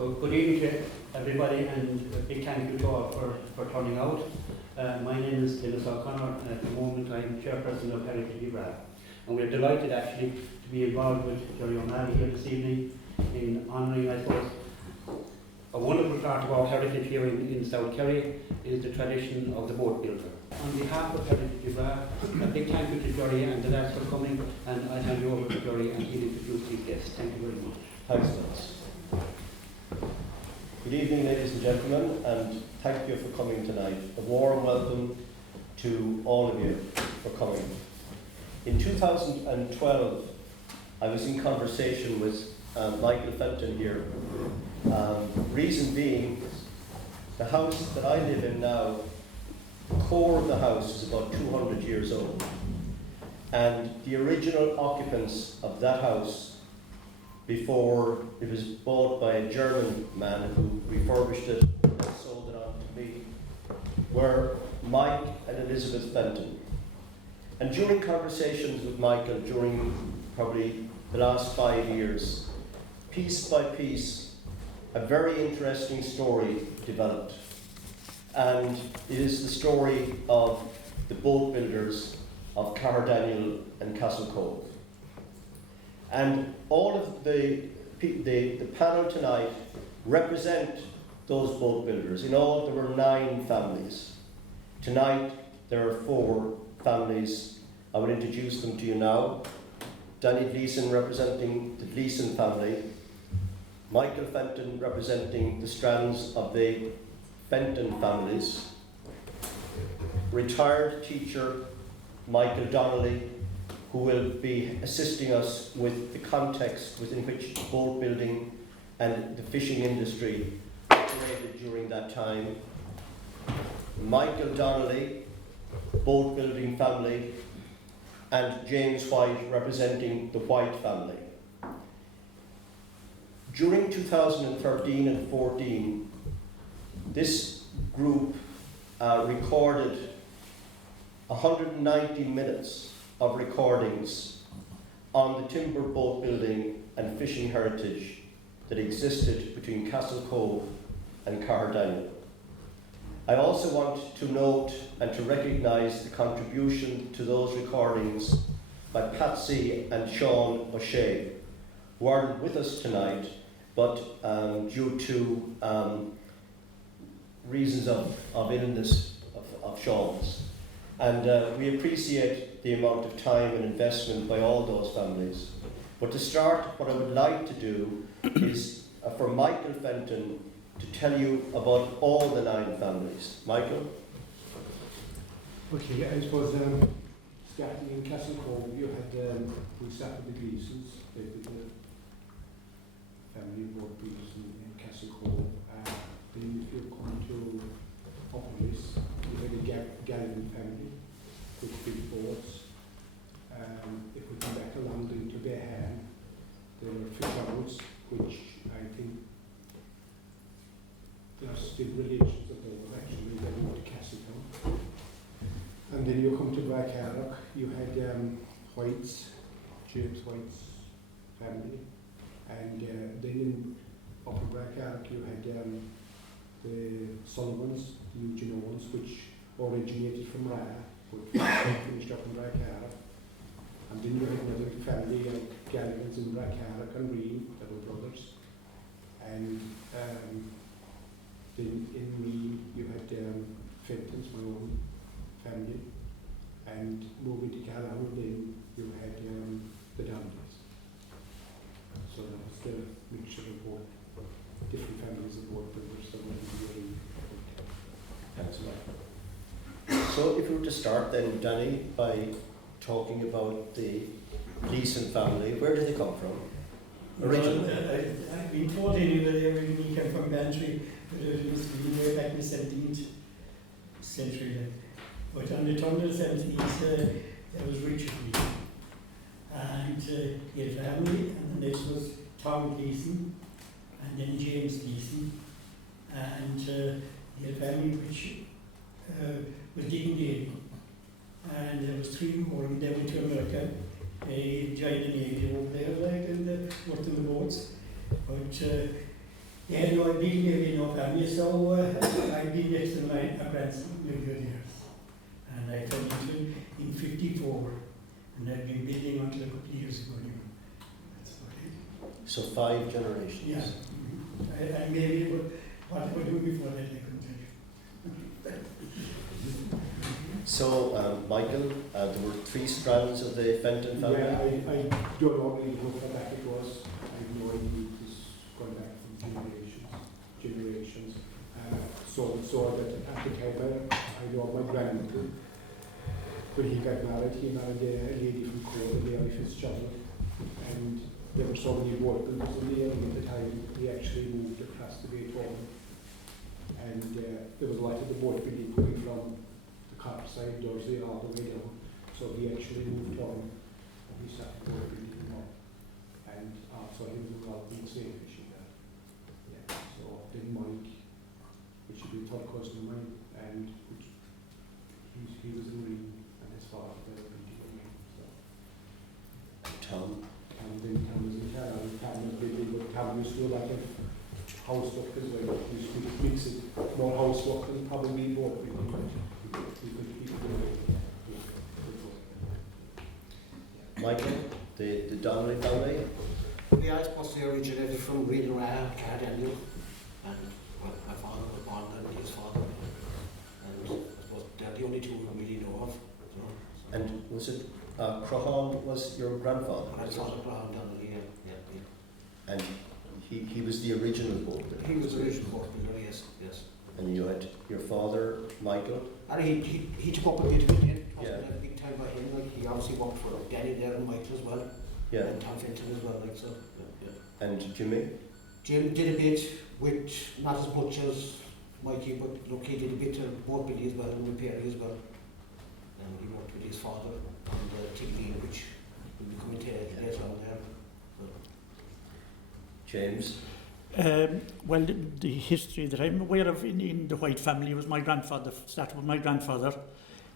So good evening to everybody, and a big thank you to all for turning out. My name is Liss O'Connor, and at the moment I'm chairperson of Heritage Rath. And we're delighted actually to be involved with Gerard O Malley here this evening in honouring, I suppose, a wonderful part of our heritage here in South Kerry is the tradition of the Boatbuilder. On behalf of Heritage Rath, a big thank you to Gerry and the lads for coming, and I'll hand you over to Gerry and he'll introduce these guests. Thank you very much. Thanks, Liss. Good evening, ladies and gentlemen, and thank you for coming tonight. A warm welcome to all of you for coming. In 2012, I was in conversation with Michael Fenton here. Reason being, the house that I live in now, the core of the house is about 200 years old. And the original occupants of that house, before it was bought by a German man who refurbished it and sold it on to me, were Mike and Elizabeth Fenton. And during conversations with Michael during probably the last 5 years, piece by piece, a very interesting story developed. And it is the story of the boat builders of Caherdaniel and Castlecove. And all of the panel tonight represent those boat builders. In all, there were 9 families. Tonight, there are 4 families. I will introduce them to you now. Gleeson representing the Gleeson family. Michael Fenton representing the strands of the Fenton families. Retired teacher Michael Donnelly, who will be assisting us with the context within which boat building and the fishing industry operated during that time. Michael Donnelly, boat building family, and James White representing the White family. During 2013 and 14, this group recorded 190 minutes of recordings on the timber boat building and fishing heritage that existed between Castlecove and Caherdaniel. I also want to note and to recognise the contribution to those recordings by Patsy and Shea, who aren't with us tonight, but due to reasons of illness of Sean's. And we appreciate the amount of time and investment by all those families. But to start, what I would like to do is for Michael Fenton to tell you about all the 9 families. Michael? Okay, I suppose starting in Castlecove, you had, we started the Gleesons, they did the family Boatbuilders in Castlecove. Then if you come to Liss, you had a Gallivan family with big boats. If we come back along to Derrynane, there were Fisherwoods, which I think there are still relations of those actually, they moved to Castlecove. And then you come to Brackaharagh, you had White's, James White's family, and then in Upper Brackaharagh you had the Sullivans, the Eugene Owens, which originated from Rath, but finished up in Brackaharagh. And then you had another family of Gallivans in Brackaharagh and Reen, that were brothers. And then in Reen you had Fenton's, my own family. And moving to Caherdaniel, then you had the Donnellys. So that was the mixture of both different families of Boatbuilders that were in the Thanks a lot. So if we were to start then, Danny, by talking about the Gleeson family, where did they come from originally? I've been told anyway they originally came from Bantry, but it was way back in the 17th century. But on the tunnels and east, there was Richard Gleeson. And he had a family, and the next was Tom Gleeson, and then James Gleeson, and he had a family which was digging daily. And there was 3 more, and they went to America. They joined the Navy over there, like, and worked on the boats. But Yeah, no, I've been there in no family, so I've been next to my grandson many years. And I turned into him in 54, and I've been building until a couple of years ago now. That's about it. So 5 generations. Yeah. And maybe what I would do before that, I couldn't tell you. So, Michael, there were 3 strands of the Fenton family? Yeah, I don't know really how far back it was. I have no idea. It was going back from generations. So that at the time, I know my grandmother, when he got married, he married a lady from Cork, Mary Fitzgerald, and there were so many boatbuilders in the area at the time. He actually moved across the Great Hall, and there was a lot of the boat building coming from the Cork side, Dursley, all the way down. So he actually moved on, and he started boat building up, and so he was involved in the same fishing there. Yeah. So then Mike, which should be a third cousin of mine, and he was in Reen, and his father was in Reen. So. Tom? And then Tom was in Caherdaniel, and Tom was busy, but Tom used to do like a housework as well. He used to mix it, more housework than probably both. He could do it. Michael, the Donnelly family? Yeah, I suppose they originated from Reen and Rath, Caherdaniel, and my father was born there, and his father. And I suppose they're the only two we really know of. So. And was it Crohan was your grandfather? My father, Donnelly, yeah. And he was the original boatbuilder? He was the original Boatbuilder, yes. And you had your father, Michael? And he took up a bit of it, it wasn't Yeah. a big time by him, like he obviously worked for Derrynane and Michael as well, Yeah. and Tom Fenton as well, like so. Yeah. And Jimmy? Jim did a bit, which not as much as Mikey, but look, he did a bit of boatbuilding as well and repairing as well. And he worked with his father on the TV, which will be coming to later on there. James? Well, the history that I'm aware of in the White family was my grandfather, started with my grandfather.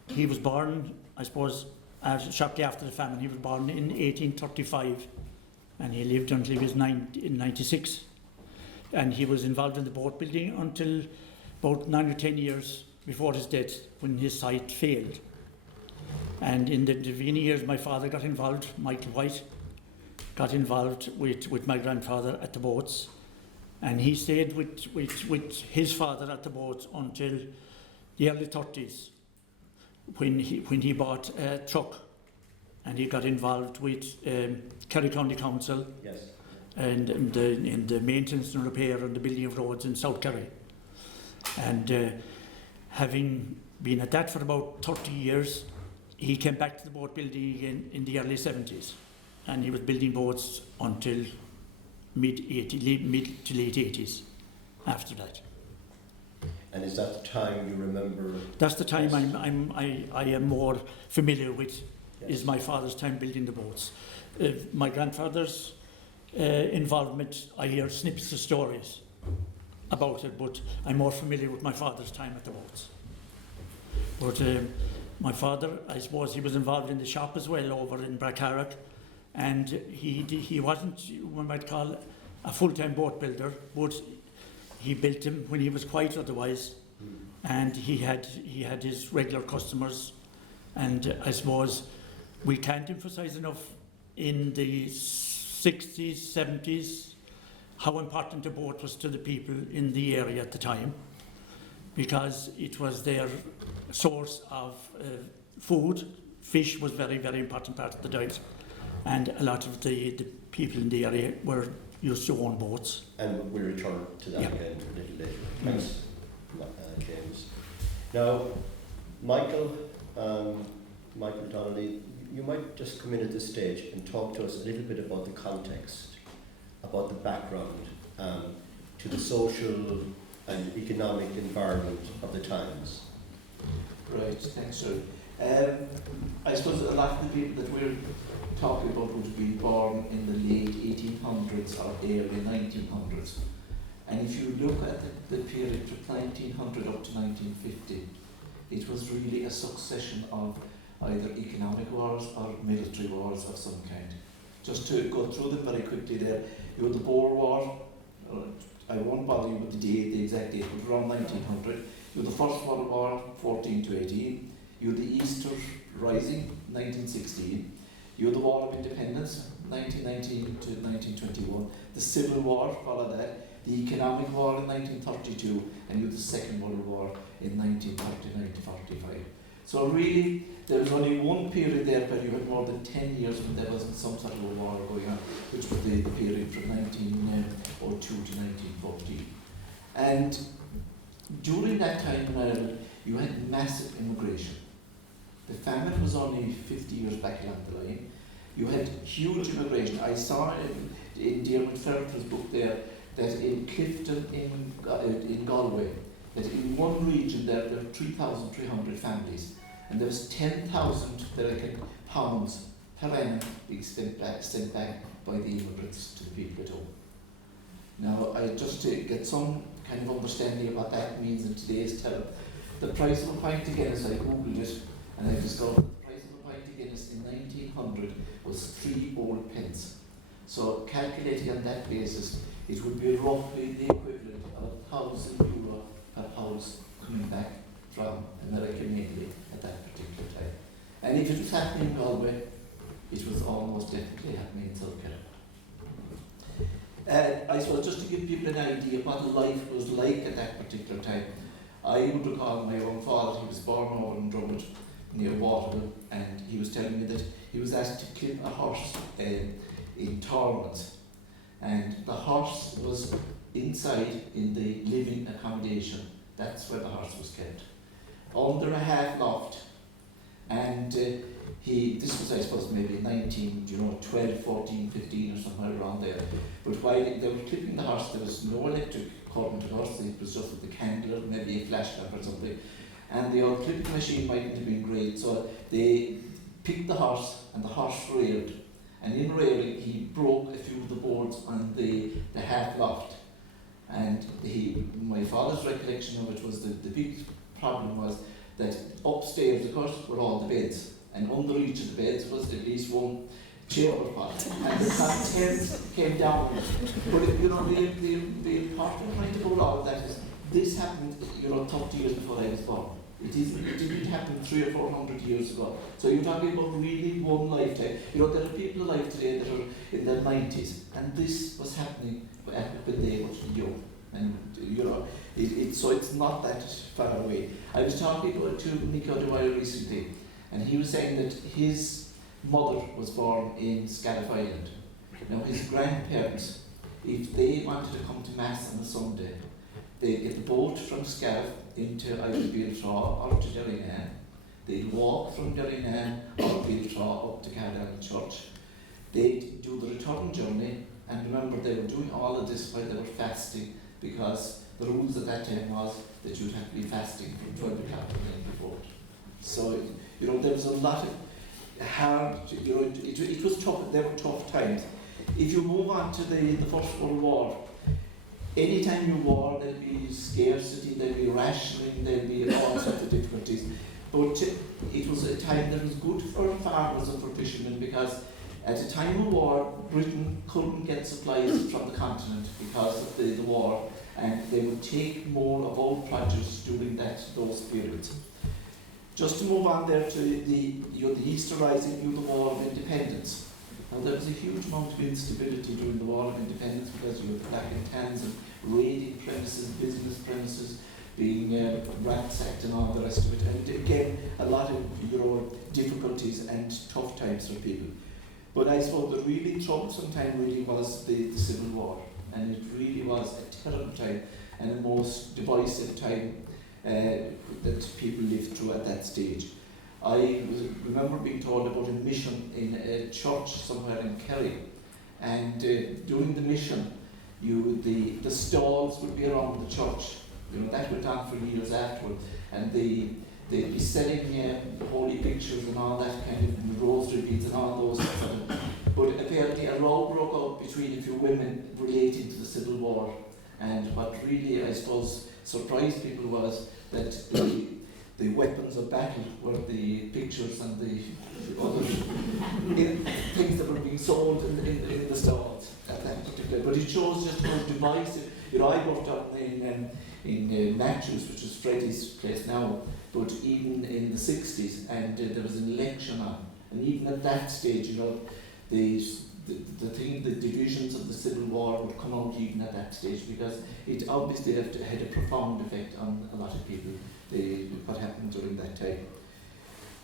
He was born, I suppose, shortly after the famine. He was born in 1835 and he lived until he was 96. And he was involved in the boat building until about 9 or 10 years before his death, when his sight failed. And in the intervening years, my father got involved, Michael White, got involved with my grandfather at the boats. And he stayed with his father at the boats until the early 30s, when he bought a truck, and he got involved with Kerry County Council. Yes. And in the maintenance and repair and the building of roads in South Kerry. And having been at that for about 30 years, he came back to the boat building again in the early 70s, and he was building boats until mid to late 80s after that. And is that the time you remember? That's the time I am more familiar with, Yes. is my father's time building the boats. My grandfather's involvement, I hear snippets of stories about it, but I'm more familiar with my father's time at the boats. But my father, I suppose he was involved in the shop as well over in Brackaharagh, and he wasn't, one might call, a full-time boat builder, but he built them when he was quiet otherwise, and he had his regular customers. And I suppose we can't emphasize enough in the 60s, 70s, how important a boat was to the people in the area at the time, because it was their source of food. Fish was very, very important part of the diet, and a lot of the people in the area were used to own boats. And we'll return to that Yeah. again a little later. Thanks, James. Now, Michael Donnelly, you might just come in at this stage and talk to us a little bit about the context, about the background to the social and economic environment of the times. Right, thanks, sir. I suppose a lot of the people that we're talking about would be born in the late 1800s or early 1900s. And if you look at the period from 1900 up to 1950, it was really a succession of either economic wars or military wars of some kind. Just to go through them very quickly there, you had the Boer War, I won't bother you with the date, the exact date, but around 1900. You had the First World War, 14 to 18. You had the Easter Rising, 1916. You had the War of Independence, 1919 to 1921. The Civil War followed that. The Economic War in 1932, and you had the Second World War in 1939 to 45. So really, there was only one period there where you had more than 10 years when there wasn't some sort of a war going on, which was the period from 1902 to 1914. And during that time in Ireland, you had massive immigration. The famine was only 50 years back along the line. You had huge immigration. I saw in Derrynane Ferret's book there that in Clifton in Galway, that in one region there were 3,300 families, and there was 10,000 pounds per annum being sent back by the immigrants to the people at home. Now, just to get some kind of understanding of what that means in today's term, the price of a pint of Guinness, I googled it, and I discovered that the price of a pint of Guinness in 1900 was 3 old pence. So, calculating on that basis, it would be roughly the equivalent of €1,000 per house coming back from America mainly at that particular time. And if it was happening in Galway, it was almost definitely happening in South Kerry. I suppose just to give people an idea of what life was like at that particular time, I would recall my own father. He was born over in Drummond near Waterville, and he was telling me that he was asked to clip a horse in Tormans, and the horse was inside in the living accommodation. That's where the horse was kept, under a half loft. And this was, I suppose, maybe 12, 14, 15 or somewhere around there. But while they were clipping the horse, there was no electric current to the horse. It was just with a candle, maybe a flashlamp or something. And the old clipping machine mightn't have been great, so they picked the horse, and the horse railed. And in railing, he broke a few of the boards on the half loft. And my father's recollection of it was that the big problem was that upstairs, of course, were all the beds, and under each of the beds was at least one chamber pot, and the contents came down. But the important point about all of that is this happened, 30 years before I was born. It didn't happen 300 or 400 years ago. So you're talking about really one lifetime. There are people alive today that are in their 90s, and this was happening when they were young. And so it's not that far away. I was talking to Nico Dwyer recently, and he was saying that his mother was born in Skehanagh Island. Now his grandparents, if they wanted to come to Mass on a Sunday, they'd get the boat from Skehanagh into either Beiltraw or to Derrynane. They'd walk from Derrynane or Beiltraw up to Caherdaniel Church. They'd do the return journey, and remember they were doing all of this while they were fasting, because the rules at that time was that you'd have to be fasting from 12 o'clock the night before. So, there was a lot of hard, it was tough, there were tough times. If you move on to the First World War, anytime you war, there'll be scarcity, there'll be rationing, there'll be all sorts of difficulties. But it was a time that was good for farmers and for fishermen, because at a time of war, Britain couldn't get supplies from the continent because of the war, and they would take more of all produce during those periods. Just to move on there to the Easter Rising, the War of Independence. Now there was a huge amount of instability during the War of Independence, because you had black and tans and raiding premises, business premises being ransacked and all the rest of it. And again, a lot of difficulties and tough times for people. But I suppose the really troublesome time really was the Civil War, and it really was a terrible time and a most divisive time that people lived through at that stage. I remember being told about a mission in a church somewhere in Kerry, and during the mission, the stalls would be around the church. That went on for years afterward, and they'd be selling holy pictures and all that kind of rosary beads and all those sorts of things. But apparently a row broke out between a few women relating to the Civil War, and what really, I suppose, surprised people was that the weapons of battle were the pictures and the other things that were being sold in the stalls at that particular. But it shows just how divisive. You know, I worked out in Matthews, which is Freddie's place now, but even in the 60s, and there was an election on, and even at that stage, you know, the divisions of the Civil War would come out even at that stage, because it obviously had a profound effect on a lot of people, what happened during that time.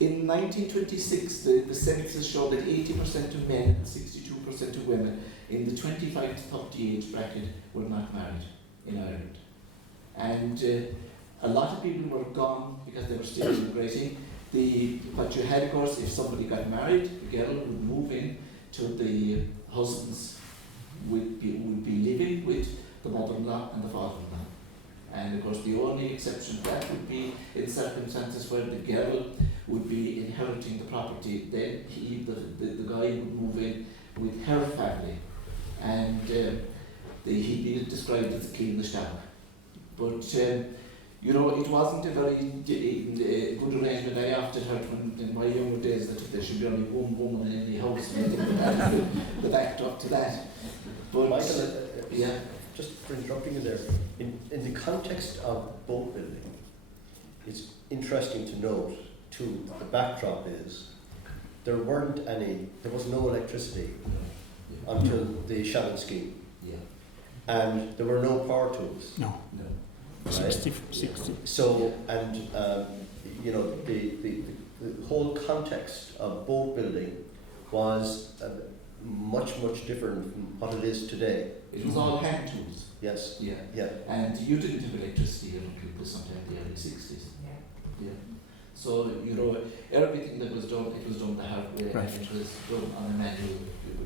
In 1926, the census showed that 80% of men and 62% of women in the 25 to 30 age bracket were not married in Ireland. And a lot of people were gone because they were still immigrating. What you had, of course, if somebody got married, the girl would move in to the husbands would be living with the mother-in-law and the father-in-law. And of course the only exception to that would be in circumstances where the girl would be inheriting the property. Then the guy would move in with her family, and he'd be described as a clean stock. But you know, it wasn't a very good arrangement. I often heard in my younger days that there should be only one woman in the house, and the backdrop to that. But Michael, yeah. just for interrupting you there, in the context of boat building, it's interesting to note too, the backdrop is there was no electricity until the Shannon scheme. Yeah. And there were no power tools. No. Right? 60. So, and you know, the whole context of boat building was much different from what it is today. It was all hand tools. Yes. Yeah. Yeah. And you didn't have electricity until sometime in the early 60s. Yeah. So, you know, everything that was done, it was done the hard way, Right. and it was done on a manual.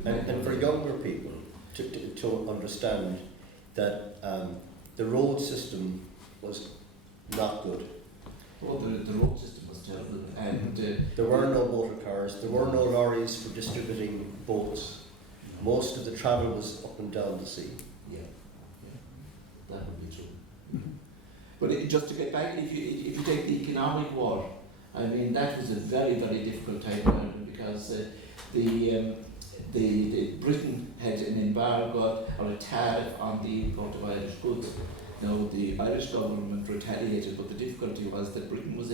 And for younger people to understand that the road system was not good. Well, the road system was terrible, and There were no motor cars, there were no lorries for distributing boats. Most of the travel was up and down the sea. yeah, that would be true. But just to get back, if you take the economic war, I mean, that was a very difficult time in Ireland, because Britain had an embargo or a tariff on the import of Irish goods. Now, the Irish government retaliated, but the difficulty was that Britain was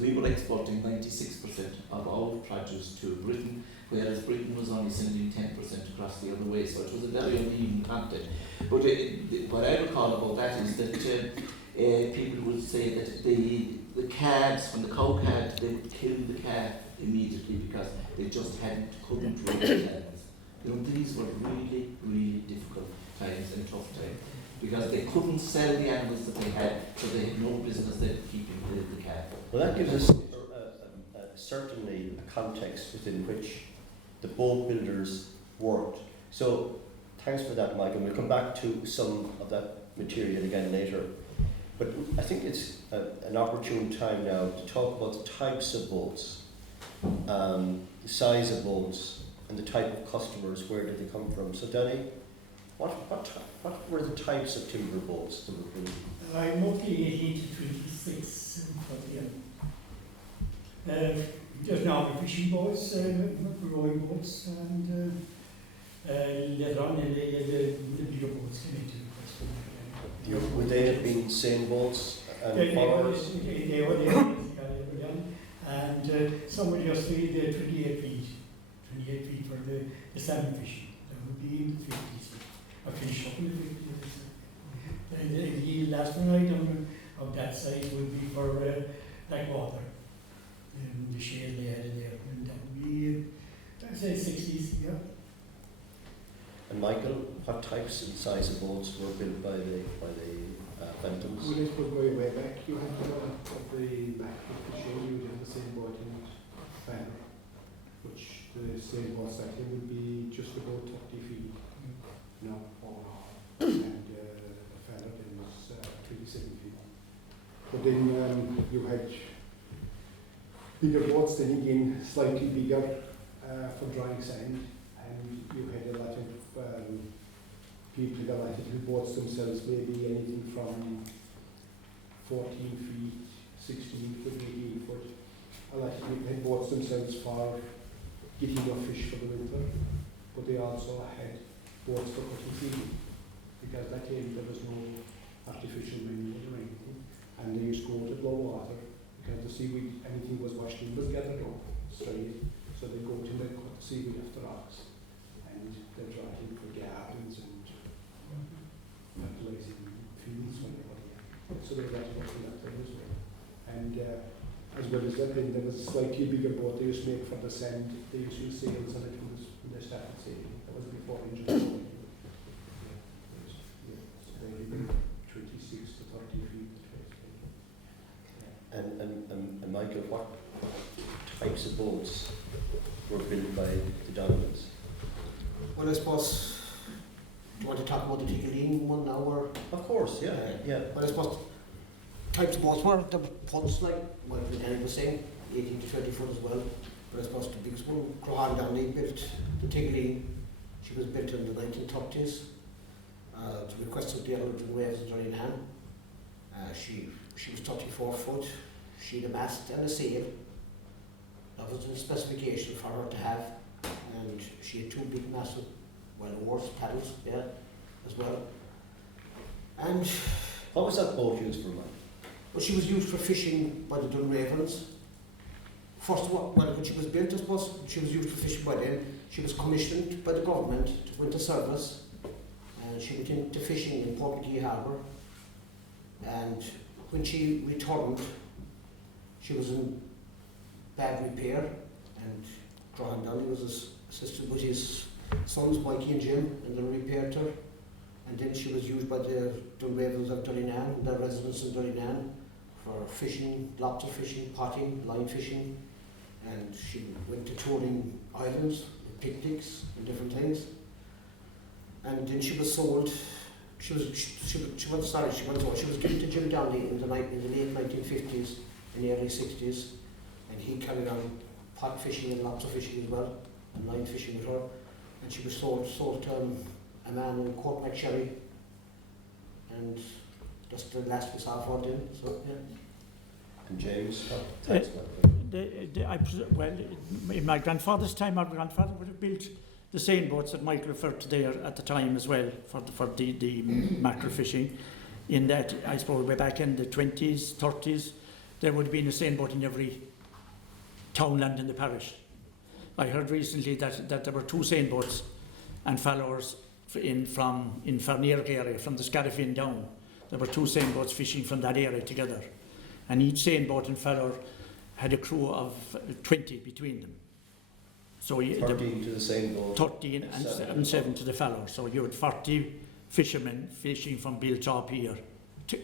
we were exporting 96% of all produce to Britain, whereas Britain was only sending 10% across the other way, so it was a very uneven content. But what I recall about that is that people would say that the calves, when the cow calved, they would kill the calf immediately because they just couldn't raise the animals. You know, these were really difficult times and tough times, because they couldn't sell the animals that they had, so they had no business then keeping the calf. Well, that gives us certainly a context within which the boat builders worked. So, thanks for that, Michael. We'll come back to some of that material again later. But I think it's an opportune time now to talk about the types of boats, the size of boats, and the type of customers. Where did they come from? So, Danny, what were the types of timber boats that were built? I'm roughly 18 to 26 just now fishing boats, rowing boats, and later on the bigger boats came into Would they have been same boats and They followers? were and some would just be the 28 feet for the salmon fishing. That would be in the 50s. I finished up in the 50s. And the last one I done of that size would be for Blackwater. The Shea they had in there. And that would be, I'd say 60s, yeah. And Michael, what types and size of boats were built by the Fentons? Well, I suppose going way back, you had the back of the show, you would have the same boat in Fenton, which the same boat I think would be just about 30 feet. No, and Fenton was 27 feet. But then you had bigger boats, then again slightly bigger for drying sand, and you had a lot of people that liked to do boats themselves, maybe anything from 14 feet, 16 foot, 18 foot. A lot of people had boats themselves for getting their fish for the winter, but they also had boats for cutting seaweed, because that time there was no artificial manure or anything, and they used to go to low water, because the seaweed, anything was washed in, was gathered up straight, so they go to and cut the seaweed off the rocks, and they draw it in for gardens and fertilizing fields when they were there. So they got to work in that time as well. And as well as that, then there was a slightly bigger boat they used to make for the sand. They used to use sails on it when they started sailing. That was before engine. So they were 26 to 30 feet. And Michael, what types of boats were built by the Donnellys? Well, I suppose, do you want to talk about the Tiggerleen one now, or? Of course, yeah. Well, I suppose types of boats were the punts, like what Danny was saying, 18 to 20 foot as well. But I suppose the biggest one, Caherdaniel built the Tiggerleen. She was built in the 1930s to the request of the Eldred and Waves in Derrynane. She was 34 foot. She had a mast and a sail. That was the specification for her to have. And she had two big massive, oars, paddles, as well. And What was that boat used for, Mike? well, she was used for fishing by the Dunravens. First of all, when she was built, I suppose, she was used for fishing by them. She was commissioned by the government to go into service. And she went into fishing in Portbury Harbour. And when she returned, she was in bad repair. And Donnelly was assisted with his sons, Mikey and Jim, and they repaired her. And then she was used by the Dunravens of Derrynane, their residents in Derrynane, for fishing, lots of fishing, potting, line fishing. And she went to touring islands, with picnics and different things. And then she was sold. She was given to Jim Donnelly in the late 1950s and the early 60s, and he carried on pot fishing and lots of fishing as well, and line fishing with her. And she was sold to a man in Coomnahorna, and that's the last we saw for them. So yeah. And James, well, in my grandfather's time, our grandfather would have built the same boats that Mike referred to there at the time as well for the mackerel fishing. In that, I suppose, way back in the 20s, 30s, there would have been a seine boat in every townland in the parish. I heard recently that there were two seine boats and followers in Farneark area, from the Scarifin down. There were two seine boats fishing from that area together. And each seine boat and follower had a crew of 20 between them. So 13 to the same boat. 13 and 7 to the follower. So you had 40 fishermen fishing from Biltop here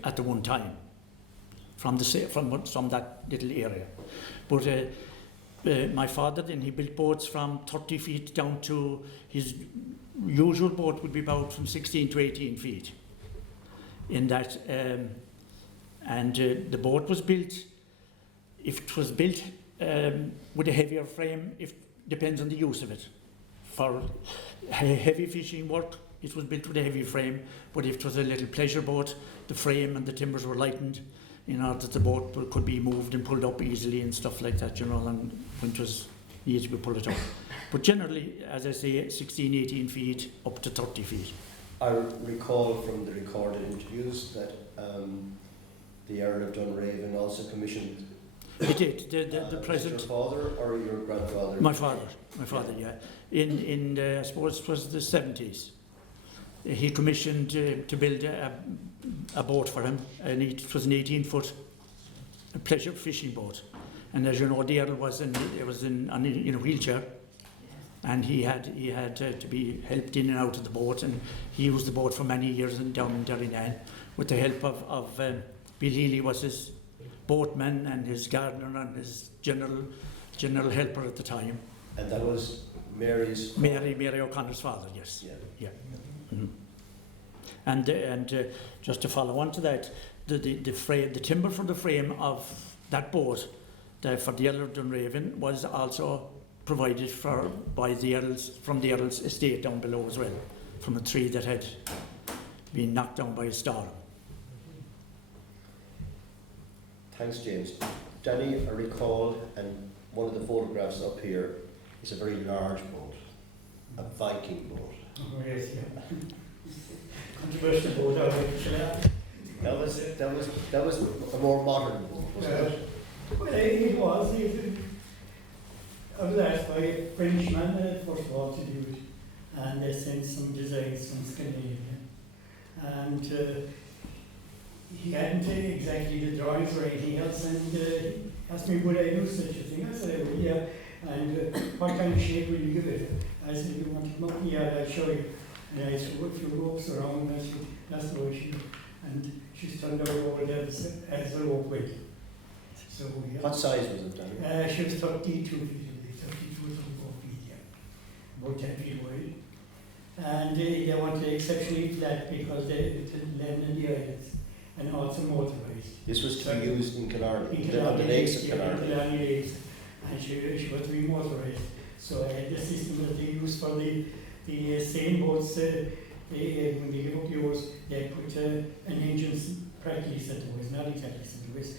at the one time, from that little area. But my father, then, he built boats from 30 feet down to his usual boat would be about from 16 to 18 feet. In that, the boat was built. If it was built with a heavier frame, depends on the use of it. For heavy fishing work, it was built with a heavy frame. But if it was a little pleasure boat, the frame and the timbers were lightened in order that the boat could be moved and pulled up easily and stuff like that, and when it was needed to be pulled up. But generally, as I say, 16, 18 feet up to 30 feet. I recall from the recorded interviews that the Earl of Dunraven also commissioned. He did. The present. Your father or your grandfather? My father, yeah. In I suppose it was the 70s. He commissioned to build a boat for him, and it was an 18-foot pleasure fishing boat. And as you know, Darrell was in a wheelchair, and he had to be helped in and out of the boat, and he used the boat for many years down in Derrynane with the help of Bill Healy was his boatman and his gardener and his general helper at the time. And that was Mary's father? Mary O'Connor's father, yes. Yeah. Mm-hmm. And just to follow on to that, the timber for the frame of that boat for the Earl of Dunraven was also provided by the Earls from the Earl's estate down below as well, from a tree that had been knocked down by a storm. Thanks, James. Danny, I recall, and one of the photographs up here is a very large boat, a Viking boat. Oh, yes, yeah. Controversial boat, I like That was a more modern boat, wasn't it? Well, it was. I was asked by a Frenchman, first of all, to do it, and they sent some designs from Scandinavia. And he hadn't exactly the drawings or anything else, and asked me, would I do such a thing? I said, I would, yeah. And what kind of shape will you give it? I said, you want it more? Yeah, I'll show you. And I threw a few ropes around, and I said, that's the way she did. And she's turned out over there as a rope weight. So, yeah. What size was it, Danny? She was 32 feet, 32 to 4 feet, yeah. About 10 feet wide. And they wanted it exceptionally flat because they land in the islands and also motorized. This was to be used in Killarney, In on the lakes of yeah, Killarney. Killarney lakes. And she was to be motorized. So I had the system that they used for the seine boats. When they give up the oars, they put an engine practically centerways, not exactly centerways,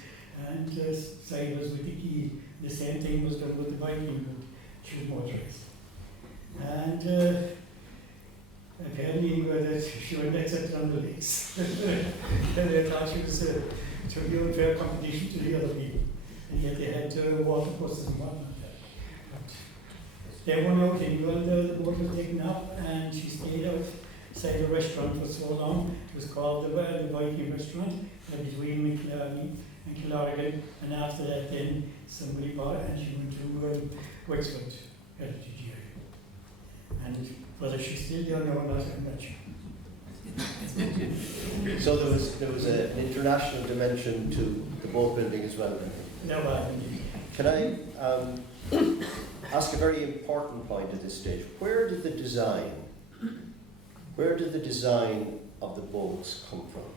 and sideways with the keel. The same thing was done with the Viking boat. She was motorized. And apparently that she went accepted on the lakes. And they thought she was to be unfair competition to the other people. And yet they had water buses and whatnot. But they went out anyway, the boat was taken up, and she stayed outside a restaurant for so long. It was called the Viking restaurant, between Killarney and Caherdaniel. And after that, then somebody bought it, and she went to Wexford Heritage Area. And whether she's still there or not, I'm not sure. So there was an international dimension to the boat building as well. No, Can I ask a very important point at this stage? Where did the design of the boats come from?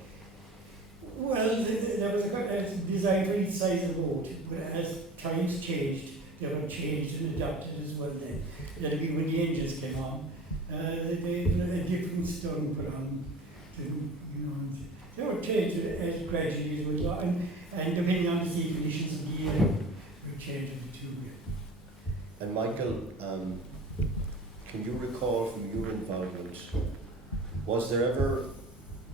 well, there was a design for each size of the boat, but as times changed, they were changed and adapted as well then. That'll be when the engines came on. A different stone put on, they were changed as gradually as went on, and depending on the sea conditions of the year, we changed the two. And Michael, can you recall from your involvement,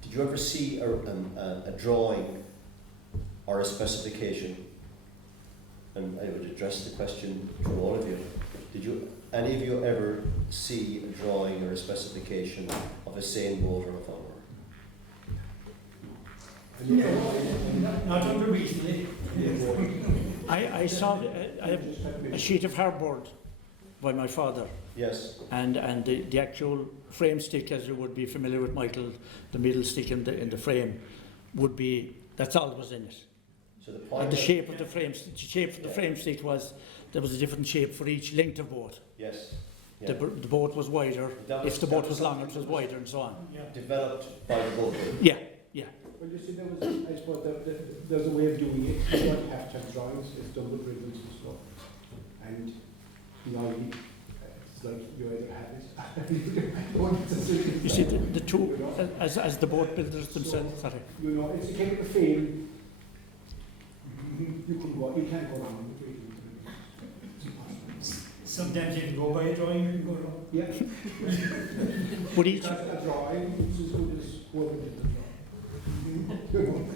did you ever see a drawing or a specification? And I would address the question to all of you. Did any of you ever see a drawing or a specification of a seine boat or a follower? No, not under recently. I saw a sheet of hardboard by my father. Yes. And the actual frame stick, as you would be familiar with, Michael, the middle stick in the frame would be, that's all that was in it. So the point And the shape of the frame stick was, there was a different shape for each length of boat. Yes. Yeah. The boat was wider, if the boat was longer it was wider and so on. Yeah. Developed by the boat. Yeah. Well, you see, I suppose there's a way of doing it. You don't have to have drawings, it's done with ribbons and stuff. And it's like you either have it. You see, the two, as the boat builders themselves, sorry. It's a kind of a fame. You can't go wrong with it. Sometimes you can go by a drawing, you can go wrong. Yeah. But each, A drawing is as good as whoever did the drawing.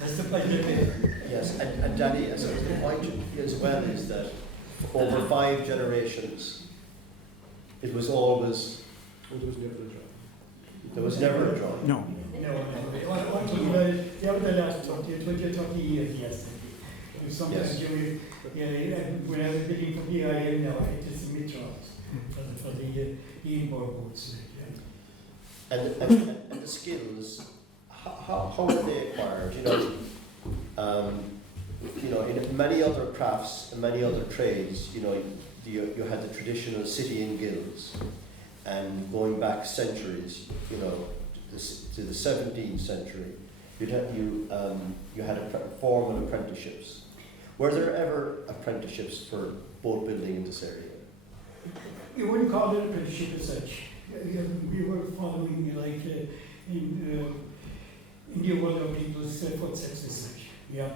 That's the pleasure. Yes, and Danny, as the point as well is that over 5 generations, it was always, It was never a drawing. there was never a drawing. no. No, the last 20 years, yes. Sometimes when I was bidding for the IM now, I had to submit drawings for the inboard boats. And the skills, how were they acquired? In many other crafts and many other trades, you had the traditional city and guilds, and going back centuries, to the 17th century, you had formal apprenticeships. Were there ever apprenticeships for boat building in this area? You wouldn't call it apprenticeship as such. We were following in the world of people's footsteps as such. Yeah.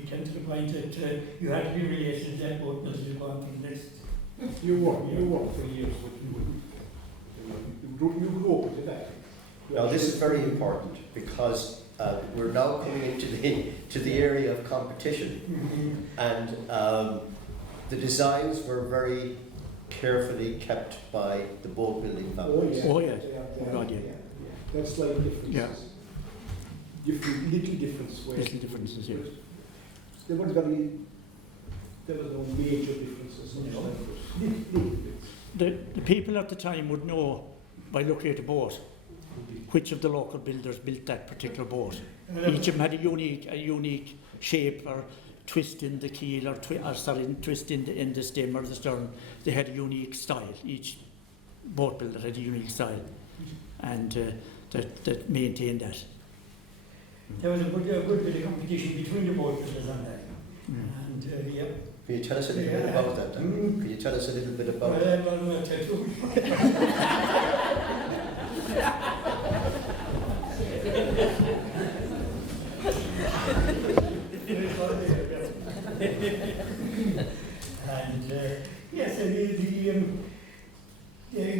it came to the point that you had to be related to that boat builder to go on from this. You worked for years, but you wouldn't. You grew up with that. Now this is very important because we're now coming into the area of competition, and the designs were very carefully kept by the boat building families. Oh, yeah. God, yeah. That's like differences. Yeah. Different, little difference. Little differences, yeah. There was no major differences. No. Little bits. The people at the time would know by looking at the boat which of the local builders built that particular boat. Each of them had a unique shape or twist in the keel or twist in the stem or the stern. They had a unique style. Each boat builder had a unique style, and that maintained that. There was a good bit of competition between the boat builders on that. And yeah. Can you tell us a little bit about that? Can you tell us a little bit about Well, that? I'll tell you. And yes, you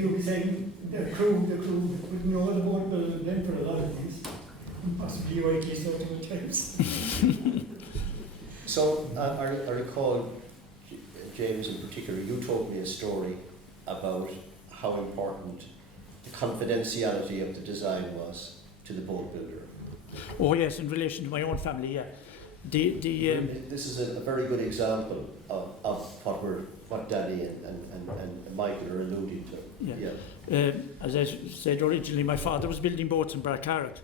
were saying the crew would know the boat building then for a lot of things. Possibly you were case out of times. So I recall, James in particular, you told me a story about how important the confidentiality of the design was to the boat builder. Oh yes, in relation to my own family, yeah. This is a very good example of what Danny and Michael are alluding to. Yeah. As I said originally, my father was building boats in Brackaharagh,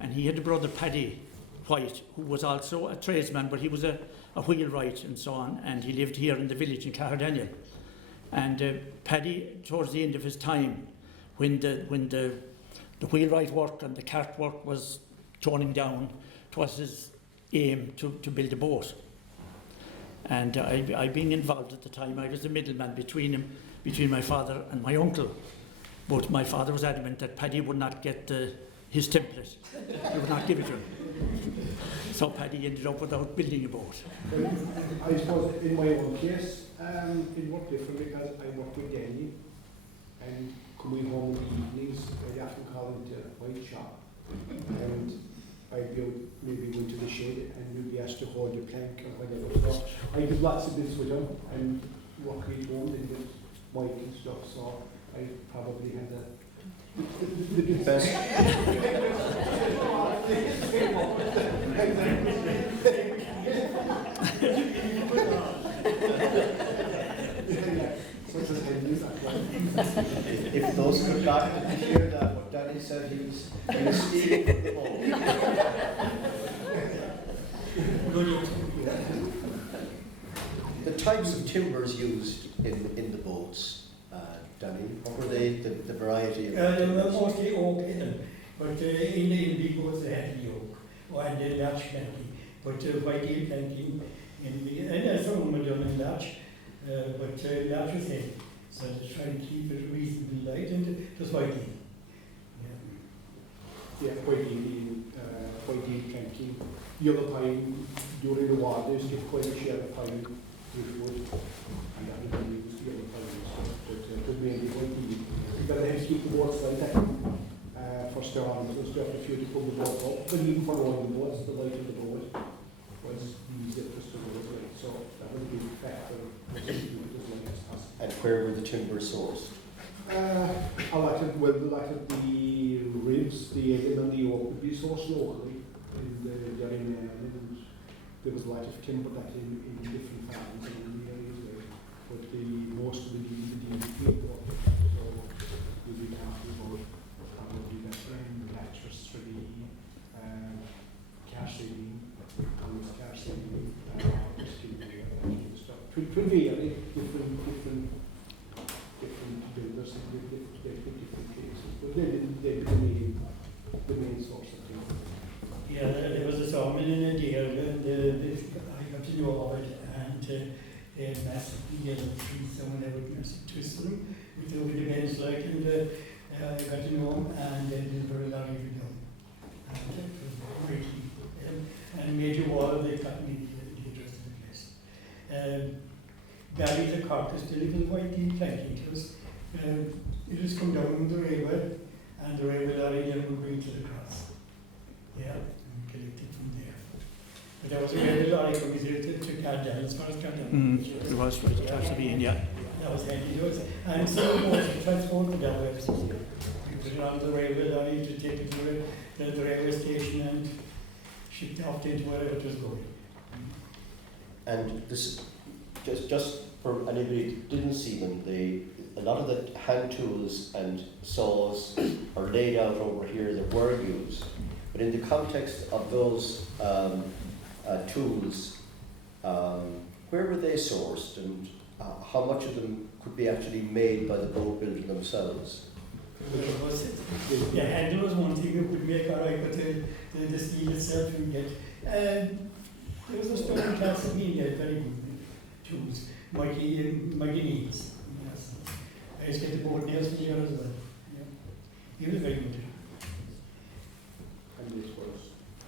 and he had a brother, Paddy White, who was also a tradesman, but he was a wheelwright and so on, and he lived here in the village in Caherdaniel. And Paddy, towards the end of his time, when the wheelwright work and the cart work was toning down, it was his aim to build a boat. And I being involved at the time, I was the middleman between my father and my uncle. But my father was adamant that Paddy would not get his template. He would not give it to him. So Paddy ended up without building a boat. I suppose in my own case, it worked different because I worked with Danny, and coming home in the evenings, I'd often call him to white shop, and I'd maybe went to the shed and we'd be asked to hold the plank or whatever. So I did lots of bits with him and worked at home and with Mike and stuff, so I probably had the Best. If those could back to hear that, what Danny said, he was stealing from the boat. The types of timbers used in the boats, Danny, what were they, the variety of They were timbers? mostly oak in them, but in the big boats they had the oak, and the larch planking. But white deal planking, and some of them were done in larch, but larch was heavy. So to try and keep it reasonably light, and it was white deal. Yeah, white deal planking. Yellow pine, during the war, they used to get quite a share of pine with wood, and that would be used yellow pine. But mainly white deal. Because they had to keep the boats like that for storms and stuff. If you had to pull the boat up, and even for rowing the boats, the light of the boat was easier for storms. So that was a big factor. And where were the timbers sourced? A lot of the ribs, the end and the oak would be sourced locally in the Derrynane, and there was a lot of timber that in different farms and in the areas there. But most of the deep work, so we'll be talking about probably the mattress for the car seating, stuff. It will be different builders and different cases, but they're the main source of things. Yeah, there was a sawmill in a deer, and I got to know of it, and they had massive yellow trees, so when they would massive twist them with the bends like, and I got to know them, and they did very lot of it down. And it was great. And a major wall, they cut me the is the little white deep planking. It has come down the railway, and the railway lorry then will bring to the cross. Yeah, and collect it from there. But there was a railway lorry coming through to Caherdaniel, as far as Caherdaniel. It was right, it has to be in, yeah. That was handy to us. And so it was transported that way. We put it on the railway lorry to take it to the railway station and shipped off into wherever it was going. And this, just for anybody who didn't see them, a lot of the hand tools and saws are laid out over here that were used. But in the context of those tools, where were they sourced, and how much of them could be actually made by the boat builder themselves? The handle was one thing we could make, all right, but the steel itself we get. There was a stone class of India, very good tools. Mikey Needs. Yes. I used to get the board nails from here as well. Yeah. He was very good. And this was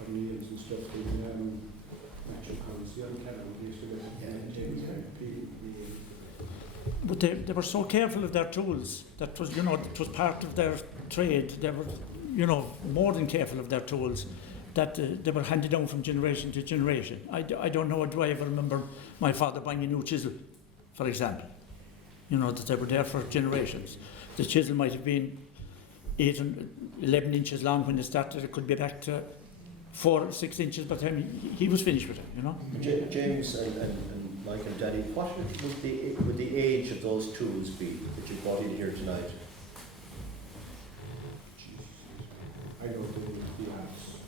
nails and stuff in natural currency on Canada. We used to get But they were so careful of their tools. That was, it was part of their trade. They were, more than careful of their tools, that they were handed down from generation to generation. I don't know, do I ever remember my father buying a new chisel, for example? That they were there for generations. The chisel might have been 8 and 11 inches long when it started. It could be back to 4 or 6 inches by the time he was finished with it, James and Mike and Danny, what would the age of those tools be that you brought in here tonight? I don't know the answer.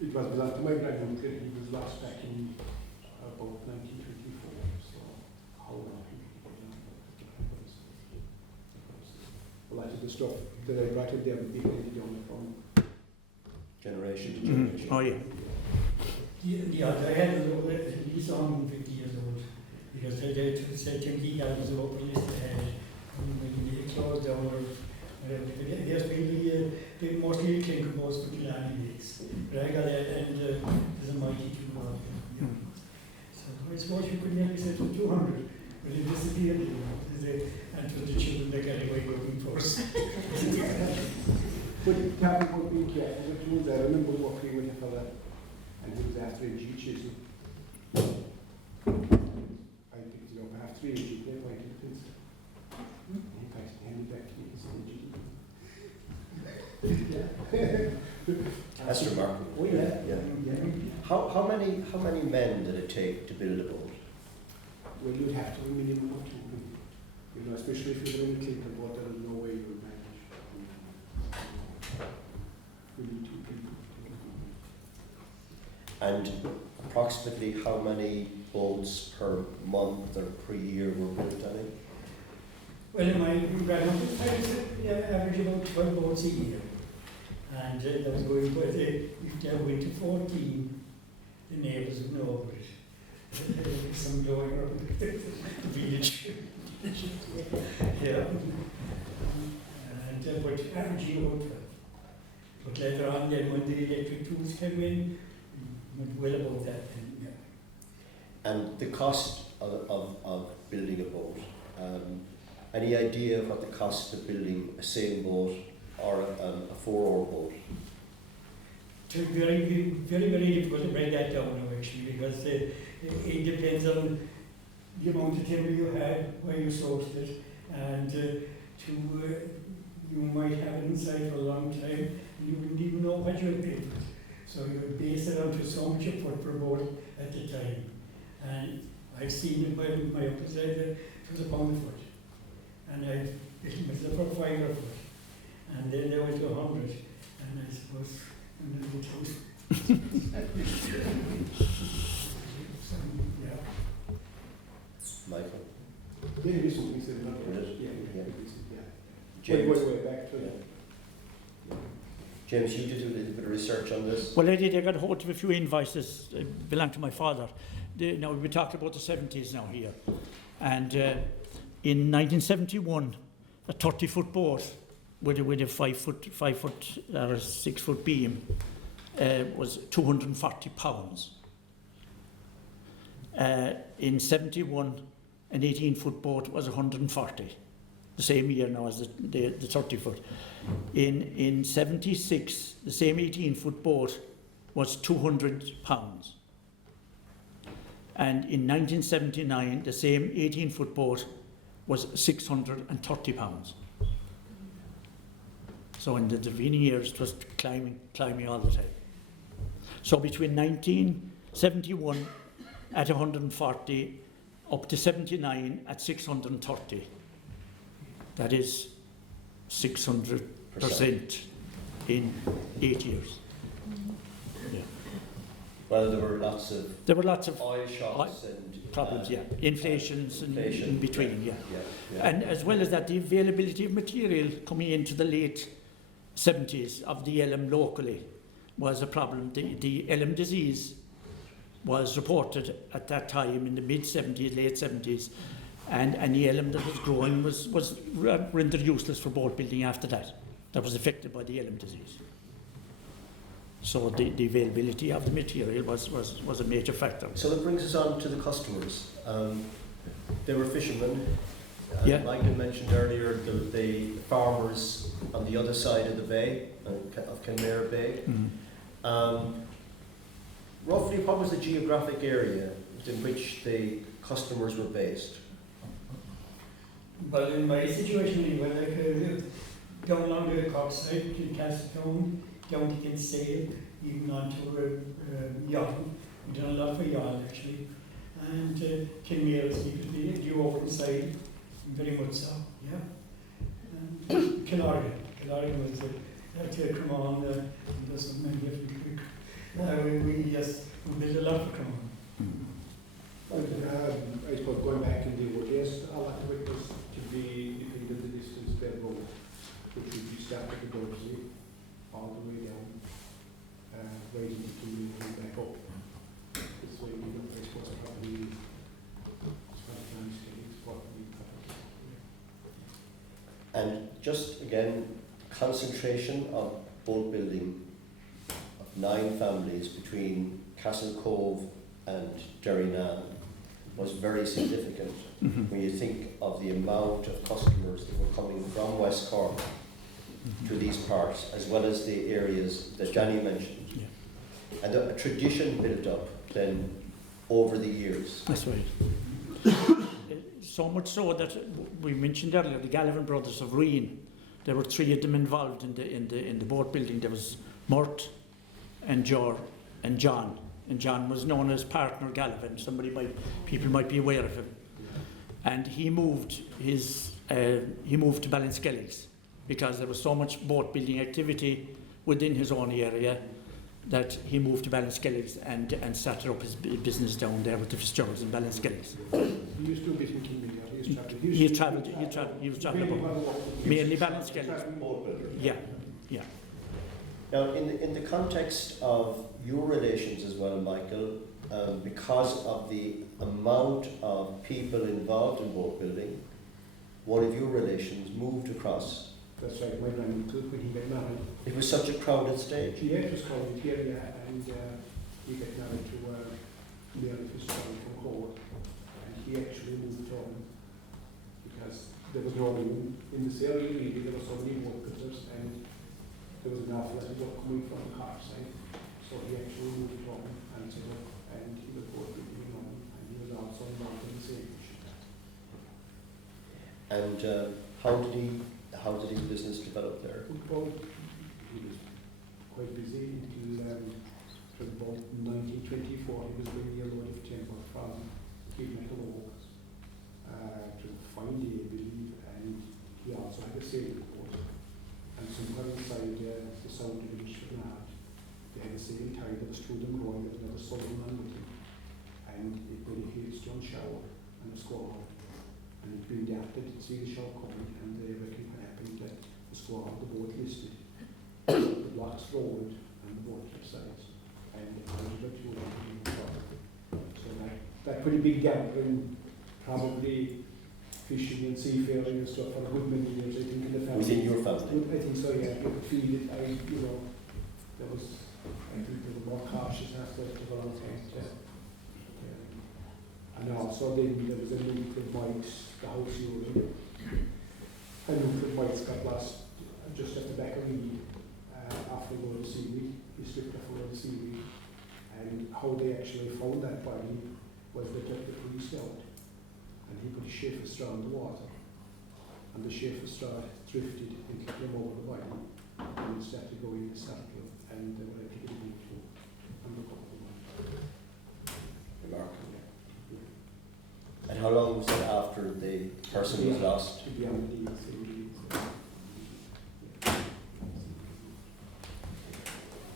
It was after my granduncle, he was lost back in about 1924, so how long he was. A lot of the stuff that I brought in there would be down from Generation to generation. Oh, yeah. The other hand was at least 150 years old, because they said Timothy was open list ahead, and when they closed down or whatever, there's been the mostly clinker boats for Donnelly lakes. Brackaharagh and there's a mighty two out there. So I suppose you could maybe say to 200, but it disappeared, and to the children they got away looking for us. But Gavin would be careful with tools. I remember working with a fella, and he was after a G chisel. I picked it up after 3 G, they pointed the pencil. He passed the hand back to me, he said, That's remarkable. Oh yeah. How many men did it take to build a boat? Well, you'd have to have a minimum of 2. Especially if you're in a clinker boat, there is no way you would manage. We need 2 people. And approximately how many boats per month or per year were built, Danny? Well, in my grandmother's time, average about 12 boats a year. And that was going, but if they went to 14, the neighbours would know about it. There would be some blowing around the village. Yeah. And but averaging about 12. But later on, then when the electric tools came in, we went well above that. And the cost of building a boat, any idea of what the cost of building a sailing boat or a 4-oar boat? It's very, very, very difficult to break that down now, actually, because it depends on the amount of timber you had, where you sourced it, and you might have it inside for a long time, and you wouldn't even know what you had paid for it. So you would base it on to so much you put per boat at the time. And I've seen it when my uncle said that it was £1 a foot. And I built myself for £5 a foot. And then they went to 100. And I suppose, and then it was. So, yeah. Michael? Yeah, recently said not Really? Yeah. James? Way back to that. James, you did a little bit of research on this? Well, I did. I got hold of a few invoices belonging to my father. Now, we talked about the 70s now here. And in 1971, a 30-foot boat with a 5-foot or a 6-foot beam was £240. In 71, an 18-foot boat was 140. The same year now as the 30-foot. In 76, the same 18-foot boat was 200 pounds. And in 1979, the same 18-foot boat was 630 pounds. So in the intervening years, it was climbing all the time. So between 1971 at 140, up to 79 at 630. That is 600% in 8 years. Yeah. Well, there were lots of oil shocks and problems, inflations and in between, yeah. And as well as that, the availability of material coming into the late 70s of the elm locally was a problem. The elm disease was reported at that time in the mid-70s, late 70s, and any elm that was growing was rendered useless for boat building after that. That was affected by the elm disease. So the availability of the material was a major factor. So that brings us on to the customers. They were fishermen. Michael mentioned earlier the farmers on the other side of the bay, of Kenmare Bay. Mm-hmm. Roughly, what was the geographic area in which the customers were based? Well, in my situation, we were like down along the Cork side to Castlecove, down to Kinsale, even on to Yawn. We've done a lot for Yawn actually. And Kenmare is the open side, very much so, yeah. And Caherdaniel was the Cremon, there's some many different we built a lot for Cremon. I suppose going back in the old days, a lot of it was to be dependent on the distance bed road, which would be started at the Donnelly, all the way down, right into the and back up. This way, I suppose probably And just again, concentration of boat building of 9 families between Castlecove and Derrynane was very significant. Mm-hmm. When you think of the amount of customers that were coming from West Cork to these parts, as well as the areas that Johnny mentioned. Yeah. And a tradition built up then over the years. That's right. So much so that we mentioned earlier the Gallivan brothers of Reen. There were 3 of them involved in the boat building. There was Mort and Jor and John. And John was known as partner Gallivan. People might be aware of him. And he moved to Ballinskelligs because there was so much boat building activity within his own area that he moved to Ballinskelligs and started up his business down there with the Fitzgeralds in Ballinskelligs. He used to do a bit in Kinmare. He was travelling about mainly Ballinskelligs. Boatbuilder. Yeah. Now, in the context of your relations as well, Michael, because of the amount of people involved in boat building, one of your relations moved across. That's right, my granduncle, when he got married. It was such a crowded stage. Yeah, it was crowded here, and he got married to Mary Fitzgerald from Cork, and he actually moved home because there was no room in this area, really. There were so many boat builders, and there was an awful lot of work coming from the Cork side. So he actually moved home and set up, and he was boat building home, and he was also involved in the same issue. And how did his business develop there? Well, he was quite busy until about 1924. He was bringing a load of timber from Caherdaniel to Findy, I believe, and he also had a sailing boat. And somewhere inside the south of the Rath, they had a sailing tide that was through them going, there was another southern man with them. And it made a hailstone shower and a squall. And it'd been adapted to see the shower coming, and they reckon what happened that the squall, the boat listed. The blocks rolled and the boat capsized. And I was about to So that pretty big gap in probably fishing and seafaring and stuff for a good many years, I think, in the family. Within your family? I think so, yeah. You could feel it. I think they were more cautious after a long time. And also then there was a loop of mites, the house you were in. A loop of mites got lost just at the back of Reed after going to seaweed. He slipped off the seaweed. And how they actually found that body was they took the priest out and he put a sheaf of straw in the water. And the sheaf of straw drifted and kicked him over the body. And it started going in a circle and they were taking it to and look up the body. Remarkable. And how long was it after the person was lost? To be on the deeds.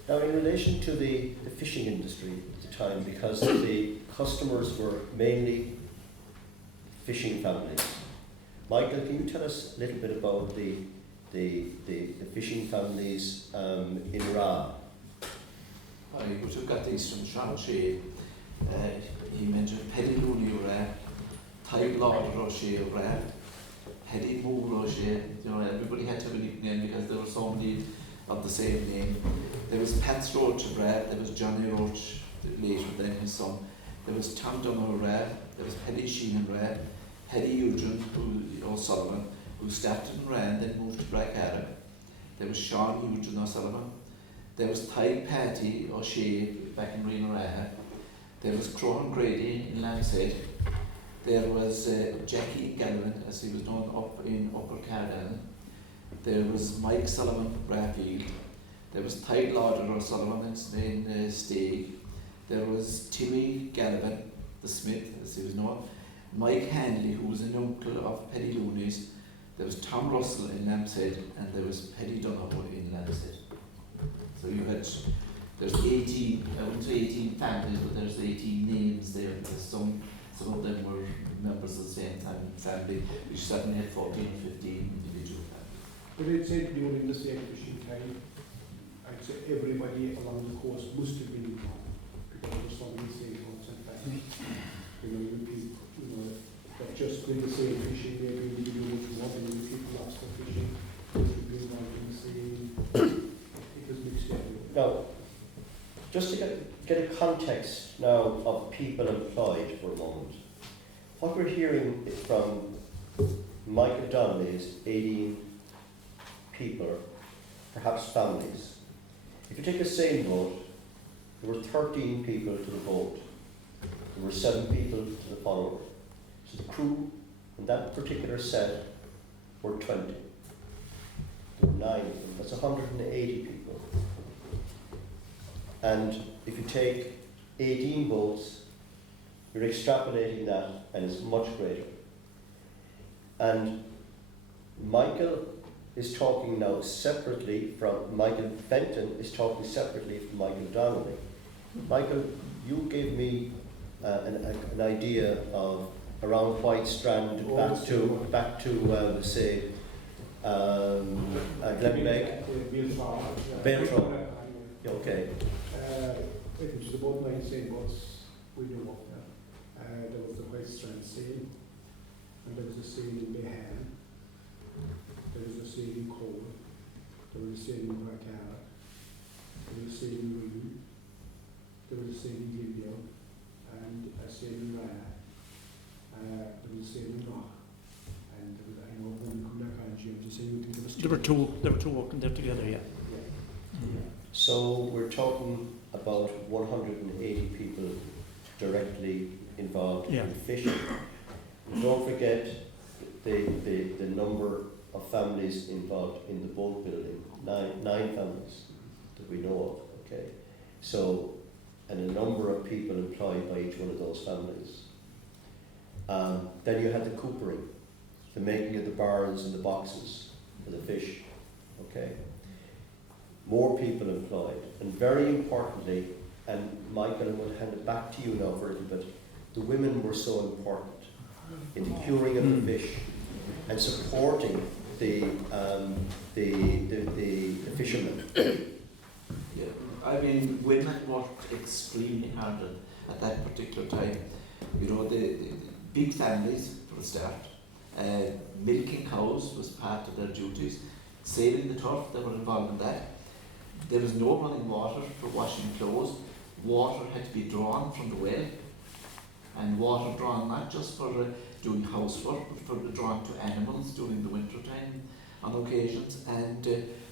Now, in relation to the fishing industry at the time, because the customers were mainly fishing families, Michael, can you tell us a little bit about the fishing families in Rath? I would have got these from Sean Shea. He mentioned Paddy Looney Rath, Ty Lauder Shea Rath, Paddy Moore Shea. You know, everybody had to have a nickname because there were so many of the same name. There was Pat's Roach of Rath, there was Johnny Roach later then his son, there was Tom Donnelly Rath, there was Paddy Sheen Rath, Paddy Eugene O'Sullivan, who started in Rath then moved to Brackaharagh. There was Sean Eugene O'Sullivan. There was Ty Patty O'Shea back in Reen Rath. There was Crohan Grady in Lanshead. There was Jackie Galvin, as he was known, up in Upper Caherdaniel. There was Mike Sullivan, Rathfield. There was Ty Lauder O'Sullivan in Steg. There was Timmy Galvin, the Smith, as he was known. Mike Hanley, who was an uncle of Paddy Looney's. There was Tom Russell in Lanshead, and there was Paddy Donoghue in Lanshead. So you had, there's 18, I wouldn't say 18 families, but there's 18 names there. Because some of them were members of the same family, which certainly had 14, 15 individual families. But they'd say during the same fishing time, I'd say everybody along the coast must have been involved because there were so many sailboats and families. You know, that just doing the same fishing, maybe individuals more than people lobster fishing, must have been involved in the same. It was mixed everywhere. Now, just to get a context now of people employed for a moment, what we're hearing from Michael Donnelly is 18 people, perhaps families. If you take a sailboat, there were 13 people to the boat. There were 7 people to the follower. So the crew in that particular set were 20. There were 9 of them. That's 180 people. And if you take 18 boats, you're extrapolating that, and it's much greater. And Michael is talking now separately from Michael Fenton is talking separately from Michael Donnelly. Michael, you gave me an idea of around White Strand back to say Glenbeck. Beltron. Okay. It was about 9 sailboats we knew of there. There was the White Strand sail, and there was a sail in Behan. There was a sail in Cole. There was a sail in Brackaharagh. There was a sail in Reen. There was a sail in Gleeson, and a sail in Rath. There was a sail in Rath. And there was, I know, one in Coomnahorna, just saying, you think there was two. There were two working there together, yeah. So we're talking about 180 people directly involved in fishing. Don't forget the number of families involved in the boat building, nine families that we know of, okay? So, and a number of people employed by each one of those families. Then you had the coopering, the making of the barns and the boxes for the fish, okay? More people employed, and very importantly, and Michael, I will hand it back to you now for a little bit, the women were so important in the curing of the fish and supporting the fishermen. Yeah, I mean, women worked extremely hard at that particular time. You know, the big families for a start. Milking cows was part of their duties. Sailing the turf, they were involved in that. There was no running water for washing clothes. Water had to be drawn from the well, and water drawn not just for doing housework, but for the drawn to animals during the winter time on occasions, and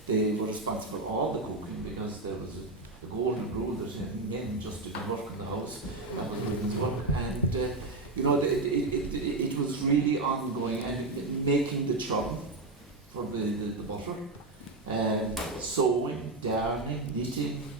they were responsible for all the cooking because there was a golden rule that men just didn't work in the house, that was women's work, and you know, it was really ongoing, and making the churn for the butter, sewing, darning, knitting,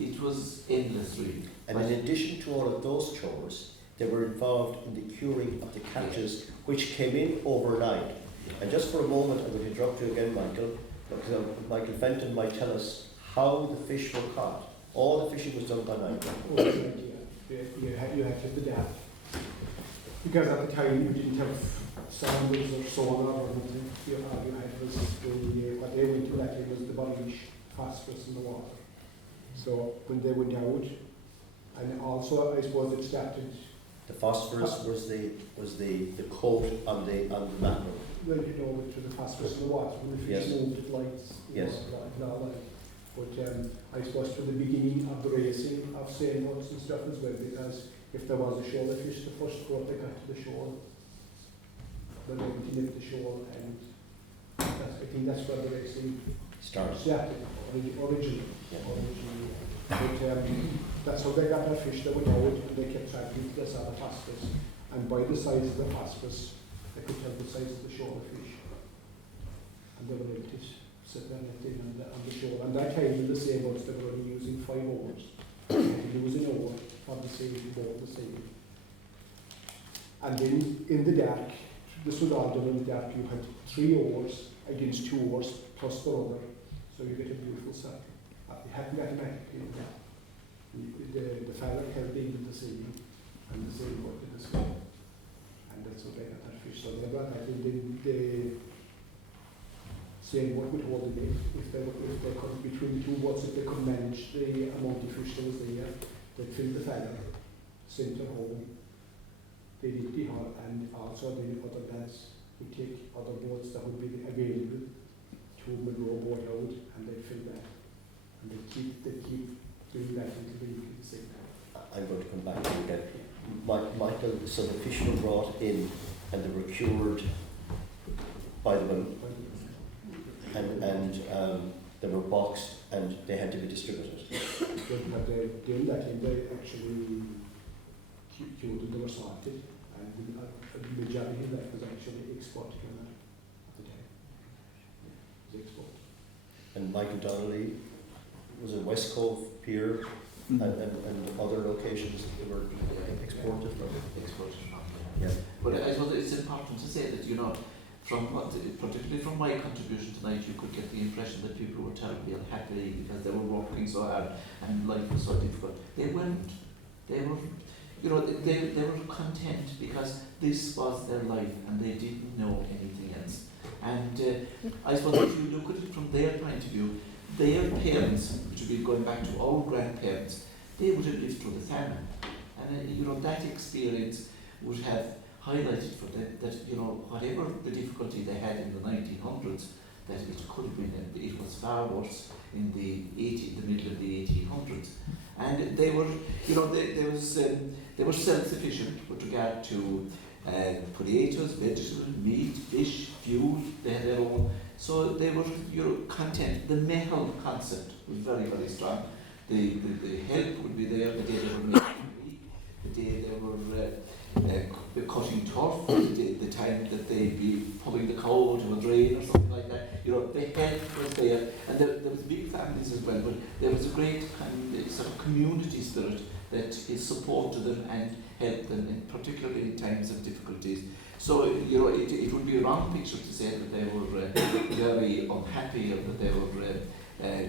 it was endless really. And in addition to all of those chores, they were involved in the curing of the catches which came in overnight. And just for a moment, I'm going to interrupt you again, Michael, because Michael Fenton might tell us how the fish were caught. All the fishing was done by night. You had to the dam. Because at the time you didn't have sandals or sonar or anything. You had was what they went to that was the bodish phosphorus in the water. So when they went out, and also I suppose it started. The phosphorus was the coat on the mackerel. Well, you know, to the phosphorus in the water when the fish moved, it lights. Yes. But I suppose to the beginning of the racing of sailboats and stuff as well, because if there was a shoal of fish, the first boat they got to the shoal, they went to lift the shoal, and I think that's where the racing started originally. Yeah. But that's how they got their fish. They went out and they kept tracking this other phosphorus, and by the size of the phosphorus, they could tell the size of the shoal of fish, and they were able to sit there on the shore. And that time in the sailboats, they were only using 5 oars. They were using an oar for the sailing boat, the sailing. And then in the dark, this was all done in the dark. You had 3 oars against 2 oars plus the rudder, so you get a beautiful circle. It happened automatically. The fella held into the sailing, and the sailboat did the sailing. And that's what they got that fish. So they brought that in the saying what would hold the net if they could, between the 2 boats, if they could manage the amount of fish that was there, they'd fill the fella, send her home, they did the hull, and also the other lads would take other boats that would be available to them and row boat out, and they'd fill that. And they'd keep doing that until they could sink. I'm going to come back to you again. Michael, so the fish were brought in and they were cured by the boat. And they were boxed and they had to be distributed. But during that time, they actually cured and they were sorted, and the majority of that was actually exported at the time. It was exported. And Michael Donnelly was a West Cove pier and other locations that were exported from. Yeah. But I suppose it's important to say that, you know, particularly from my contribution tonight, you could get the impression that people were terribly unhappy because they were working so hard and life was so difficult. They weren't. They were, you know, they were content because this was their life and they didn't know anything else. And I suppose if you look at it from their point of view, their parents, which would be going back to our grandparents, they would have lived through the famine. And you know, that experience would have highlighted for them that, you know, whatever the difficulty they had in the 1900s, that it could have been, it was far worse in the middle of the 1800s. And they were, you know, they were self-sufficient with regard to potatoes, vegetables, meat, fish, fuel. They had their own. So they were, you know, content. The metal concept was very, very strong. The help would be there the day they were making the day they were cutting turf, the time that they'd be pulling the coal to a drain or something like that. You know, the help was there, and there was big families as well, but there was a great sort of community spirit that supported them and helped them, particularly in times of difficulties. So, you know, it would be a wrong picture to say that they were very unhappy or that they were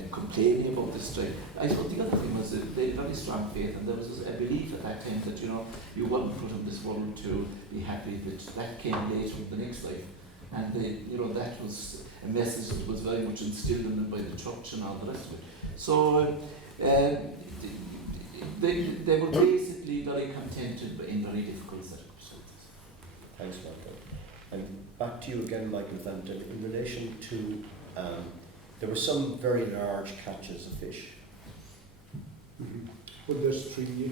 complaining about the strike. I thought the other thing was that they had very strong faith, and there was a belief at that time that, you know, you weren't put in this world to be happy, that came later in the next life. And you know, that was a message that was very much instilled in them by the church and all the rest of it. So they were basically very contented in very difficult circumstances. Thanks, Michael. And back to you again, Michael Fenton, in relation to there were some very large catches of fish. Mm-hmm. Well, there's three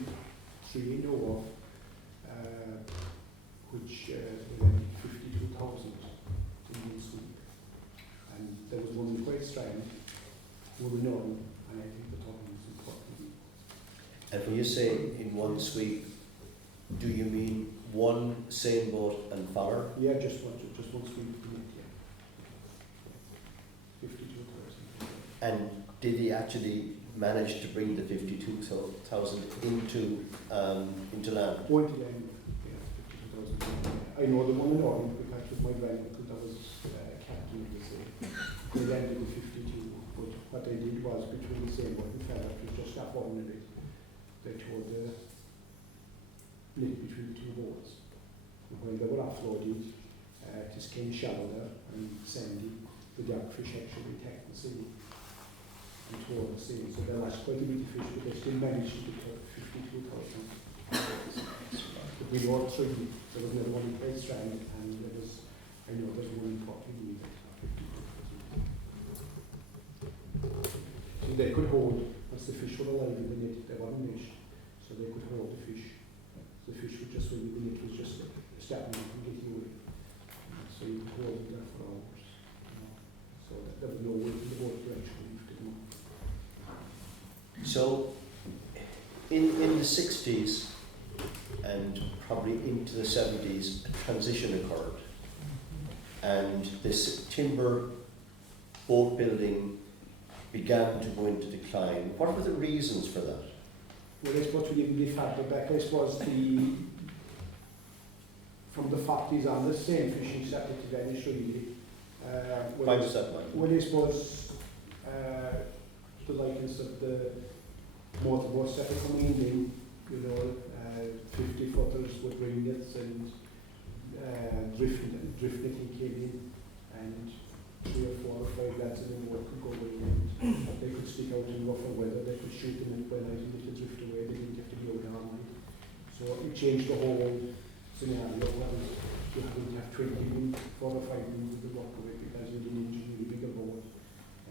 in know of. which rented 52,000 to one sweep. And there was one quite strand, who were known, and I think the town was important. And when you say in one sweep, do you mean one sailboat and fire? Yeah, just one sweep to it, yeah. 52,000. And did he actually manage to bring the 52,000 into land? One to land, yeah, 52,000. I know the one in Ireland because with my granduncle that was captain of the sea. They landed with 52, but what they did was between the sailboat and fella, it was just that one minute, they tore the link between the two boats. And when they were offloaded, it just came shallow there and sandy, the dark fish actually attacked the sea and tore the sea. So they lost quite a bit of fish, but they still managed to get 52,000. But we were three, there was another one in Place Strand, and there was, I know there's one in Portland, 52,000. So they could hold, as the fish were alive in the net, they weren't meshed, so they could hold the fish. The fish would just swim, the net was just stopping them from getting away. So you could hold it there for hours. So there was no way for the boat to actually lift it up. So, in the 60s and probably into the 70s, a transition occurred. And this timber boat building began to go into decline. What were the reasons for that? Well, I suppose we didn't live further back. I suppose from the 40s on, the same fishing started to vanish really. Why was that, Mike? Well, I suppose the likeness of the motorboats started coming in, 50-footers with ring nets and drift netting came in, and 3 or 4 or 5 lads in the boat could go away and they could stick out in rougher weather, they could shoot them at night and they could drift away, they didn't have to be out all night. So it changed the whole scenario. You hadn't have 20 men, 4 or 5 men with the rock away because you didn't engineer a bigger boat,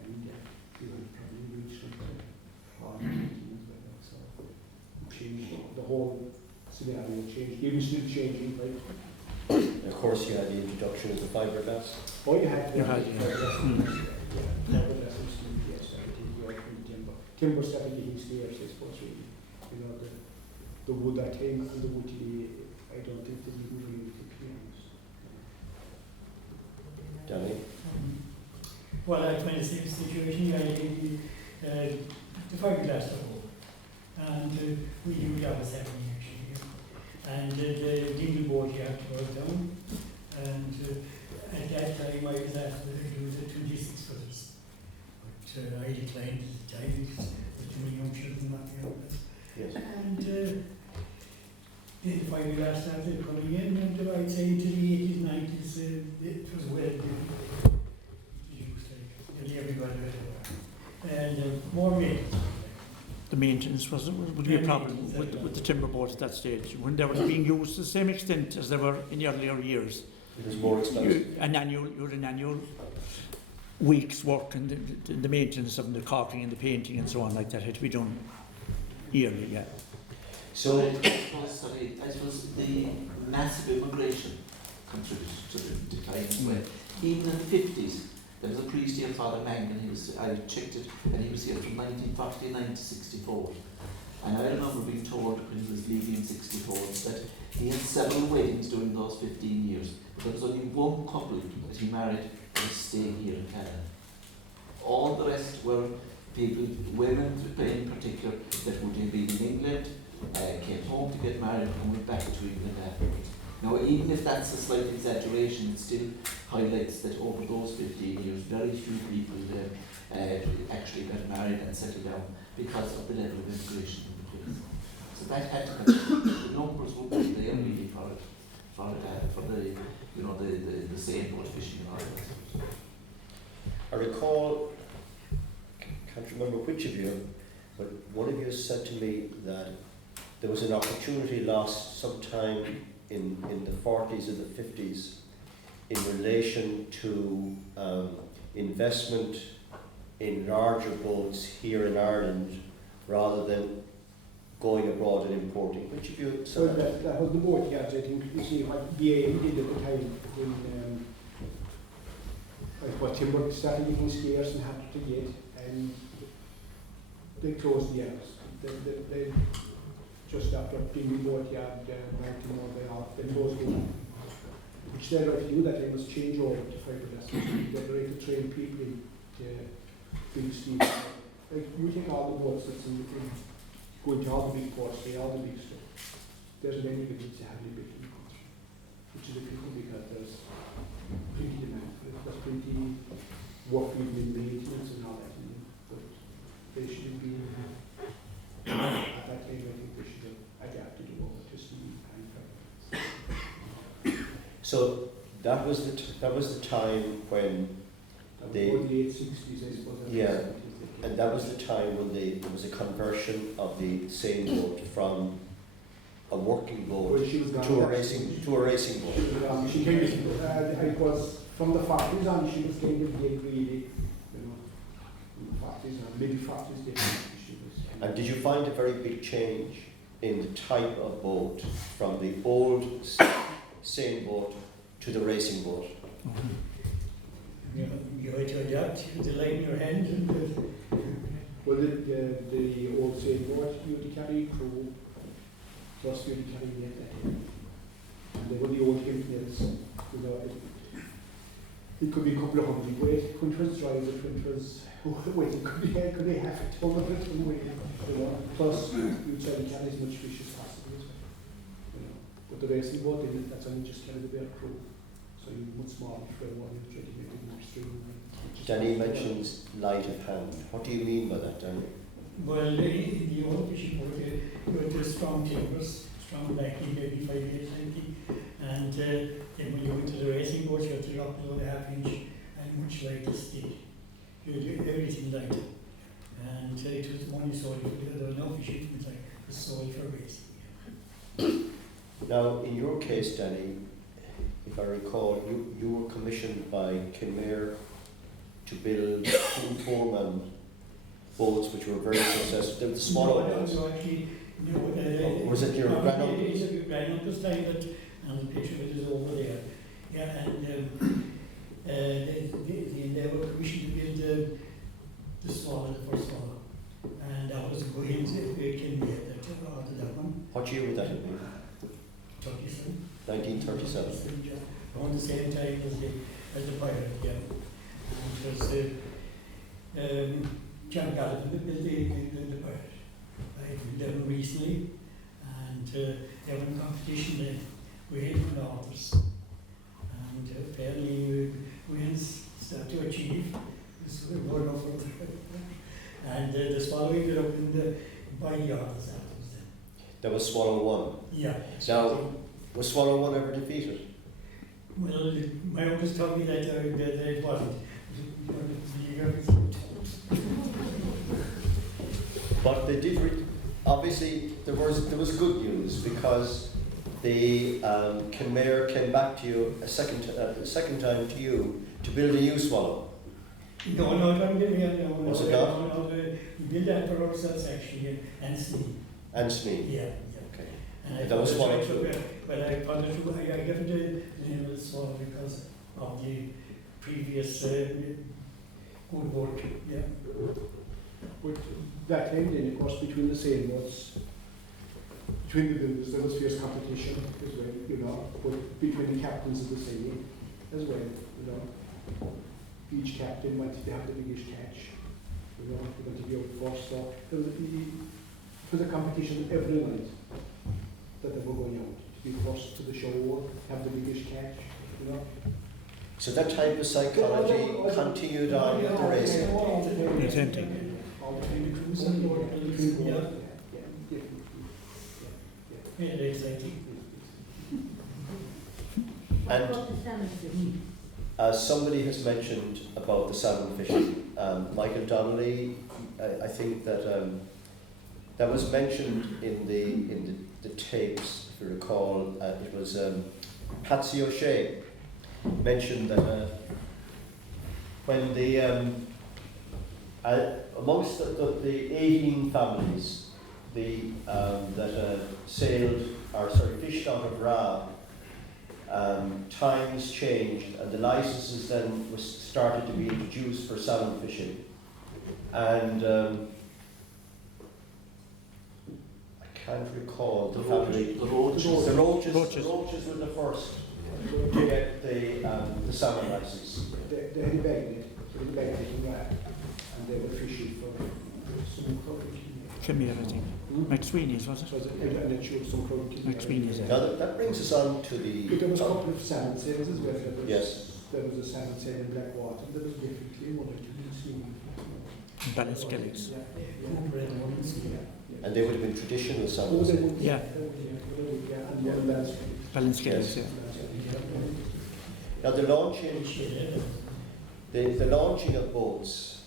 and you had probably reached so it changed the whole scenario, changed. Even still changing, right? And of course, you had the introduction of the fiberglass. Oh, you had Yeah. fiberglass, yes, I think right from timber. Timber started getting scarce, I suppose, really. The wood I came and the wood I don't think they even really to be honest. Donnelly? Well, I find the same situation. I did the fiberglass hole, and we do job of 7 actually. And the dingle board you have to work down, and at that time I was asked whether to do the 26 footers. But I declined at the time because there were too many young children not the office. Yes. And the fiberglass started coming in, and I'd say into the 80s, 90s, it was well used, like nearly everybody had it. And more maintenance. The maintenance would be a problem with the timber boats at that stage. When they were being used to the same extent as they were in the earlier years. It was more expensive. You had an annual week's work and the maintenance of them, the caulking and the painting and so on like that had to be done yearly, yeah. So I suppose the massive immigration contributed to the decline as well. Even in the 50s, there was a priest here, Father Mangan, I checked it, and he was here from 1949 to 64. And I remember being told when he was leaving in 64 that he had several weddings during those 15 years. But there was only one couple that he married and was staying here in Canada. All the rest were people, women in particular, that would have been in England, came home to get married and went back to England afterwards. Now, even if that's a slight exaggeration, it still highlights that over those 15 years, very few people actually got married and settled down because of the level of immigration in the place. So that had to the numbers would be there really for the sailboat fishing and all that. I recall, can't remember which of you, but one of you said to me that there was an opportunity lost sometime in the 40s and the 50s in relation to investment in larger boats here in Ireland rather than going abroad and importing. Which of you So said that? that was the boatyards, I think. You see what BAM did at the time when what timber started getting scarce and hard to get, and they closed the yards. They just after being the boatyard, they closed them. Which they're right to do that, they must change over to fiberglass. They're ready to train people in big steel. Like you take all the boats that's going to all the big ports, all the big stuff. There's many that needs to have a bit in the country, which is a pity because there's plenty demand for it. There's plenty work even in maintenance and all that. But they should be at that time. I think they should have adapted over to steel and fiberglass. So that was the time when the late 60s, I suppose. Yeah. And that was the time when there was a conversion of the sailboat from a working boat Well, she was to a racing boat. She came, it was from the factories on, she was kind of getting really, factories on, maybe factories getting, she was. And did you find a very big change in the type of boat from the old sailboat to the racing boat? You had to adapt to the light in your hand. And Well, the old sailboat, you had to carry crew, plus you had to carry net at him. And they were the old hempnels. It could be a couple of hundred weight. When it was dry, when it was weight, it could be half a ton of it weight. Plus, you try to carry as much fish as possible. But the racing boat, that's only just carry the bare crew. So you much smaller for one, you try to make it more streamlined. Danny mentions light of hand. What do you mean by that, Danny? well, the old fishing boat, you had the strong timbers, strong backing, maybe 5 years, I think. And then when you went to the racing boat, you had to drop below the half-inch and much lighter stick. You had everything lighter. And it was only sold for the other no fishing, it was sold for racing. Now, in your case, Danny, if I recall, you were commissioned by Kenmare to build 2 4-man boats, which were very successful. They were the smaller no, ones. so actually, Was it your granduncle's? It's your granduncle's time, and the picture of it is over there. Yeah, and they were commissioned to build the Swallow, the first Swallow. And that was going to Kenmare that ordered that one. What year would that have been? 1937. Around the same time as the Pirate, yeah. And it was John Gallagher that built the Pirate. I did them recently, and they were in competition then with different authors. And apparently we started to achieve this one over. And the Swallow ended up in the by yards afterwards then. That was Swallow 1. Yeah. Now, was Swallow 1 ever defeated? Well, my uncles told me that it wasn't. But they did. Obviously, there was good news because the Kenmare came back to you a second time to you to build a new Swallow. No, don't get me on. Was it not? No, we built that for ourselves actually, and Sneed. And Sneed. Yeah. Okay. And That was Swallow. But I thought I gave it the name of the Swallow because of the previous good work. Yeah. But that time then, of course, between the sailboats, between the builders, there was fierce competition as well, but between the captains of the sailing as well, Each captain wanted to have the biggest catch, they wanted to be out first, so it was a competition every night that they were going out, to be first to the shore, have the biggest catch, So that type of psychology continued on with the racing. Yeah, exactly. And somebody has mentioned about the salmon fishing. Michael Donnelly, I think that that was mentioned in the tapes, if you recall. It was Patsy or Shea mentioned that when the amongst the 18 families that fished out of Rath, times changed and the licenses then started to be introduced for salmon fishing. And I can't recall the family. The roaches were the first to get the salmon license. They had begged it, so they begged it in Rath, and they were fishing for some crowd. Come I think. McSweeney's, was it? And it showed some crowd. McSweeney's, yeah. Now that brings us on to the. But there was a couple of salmon sales as well. Yes. There was a salmon sale in Blackwater. There was definitely one or two. Ballycarnahan. And they would have been traditional salmon. Yeah. Ballycarnahan, yeah. Now the launching of boats,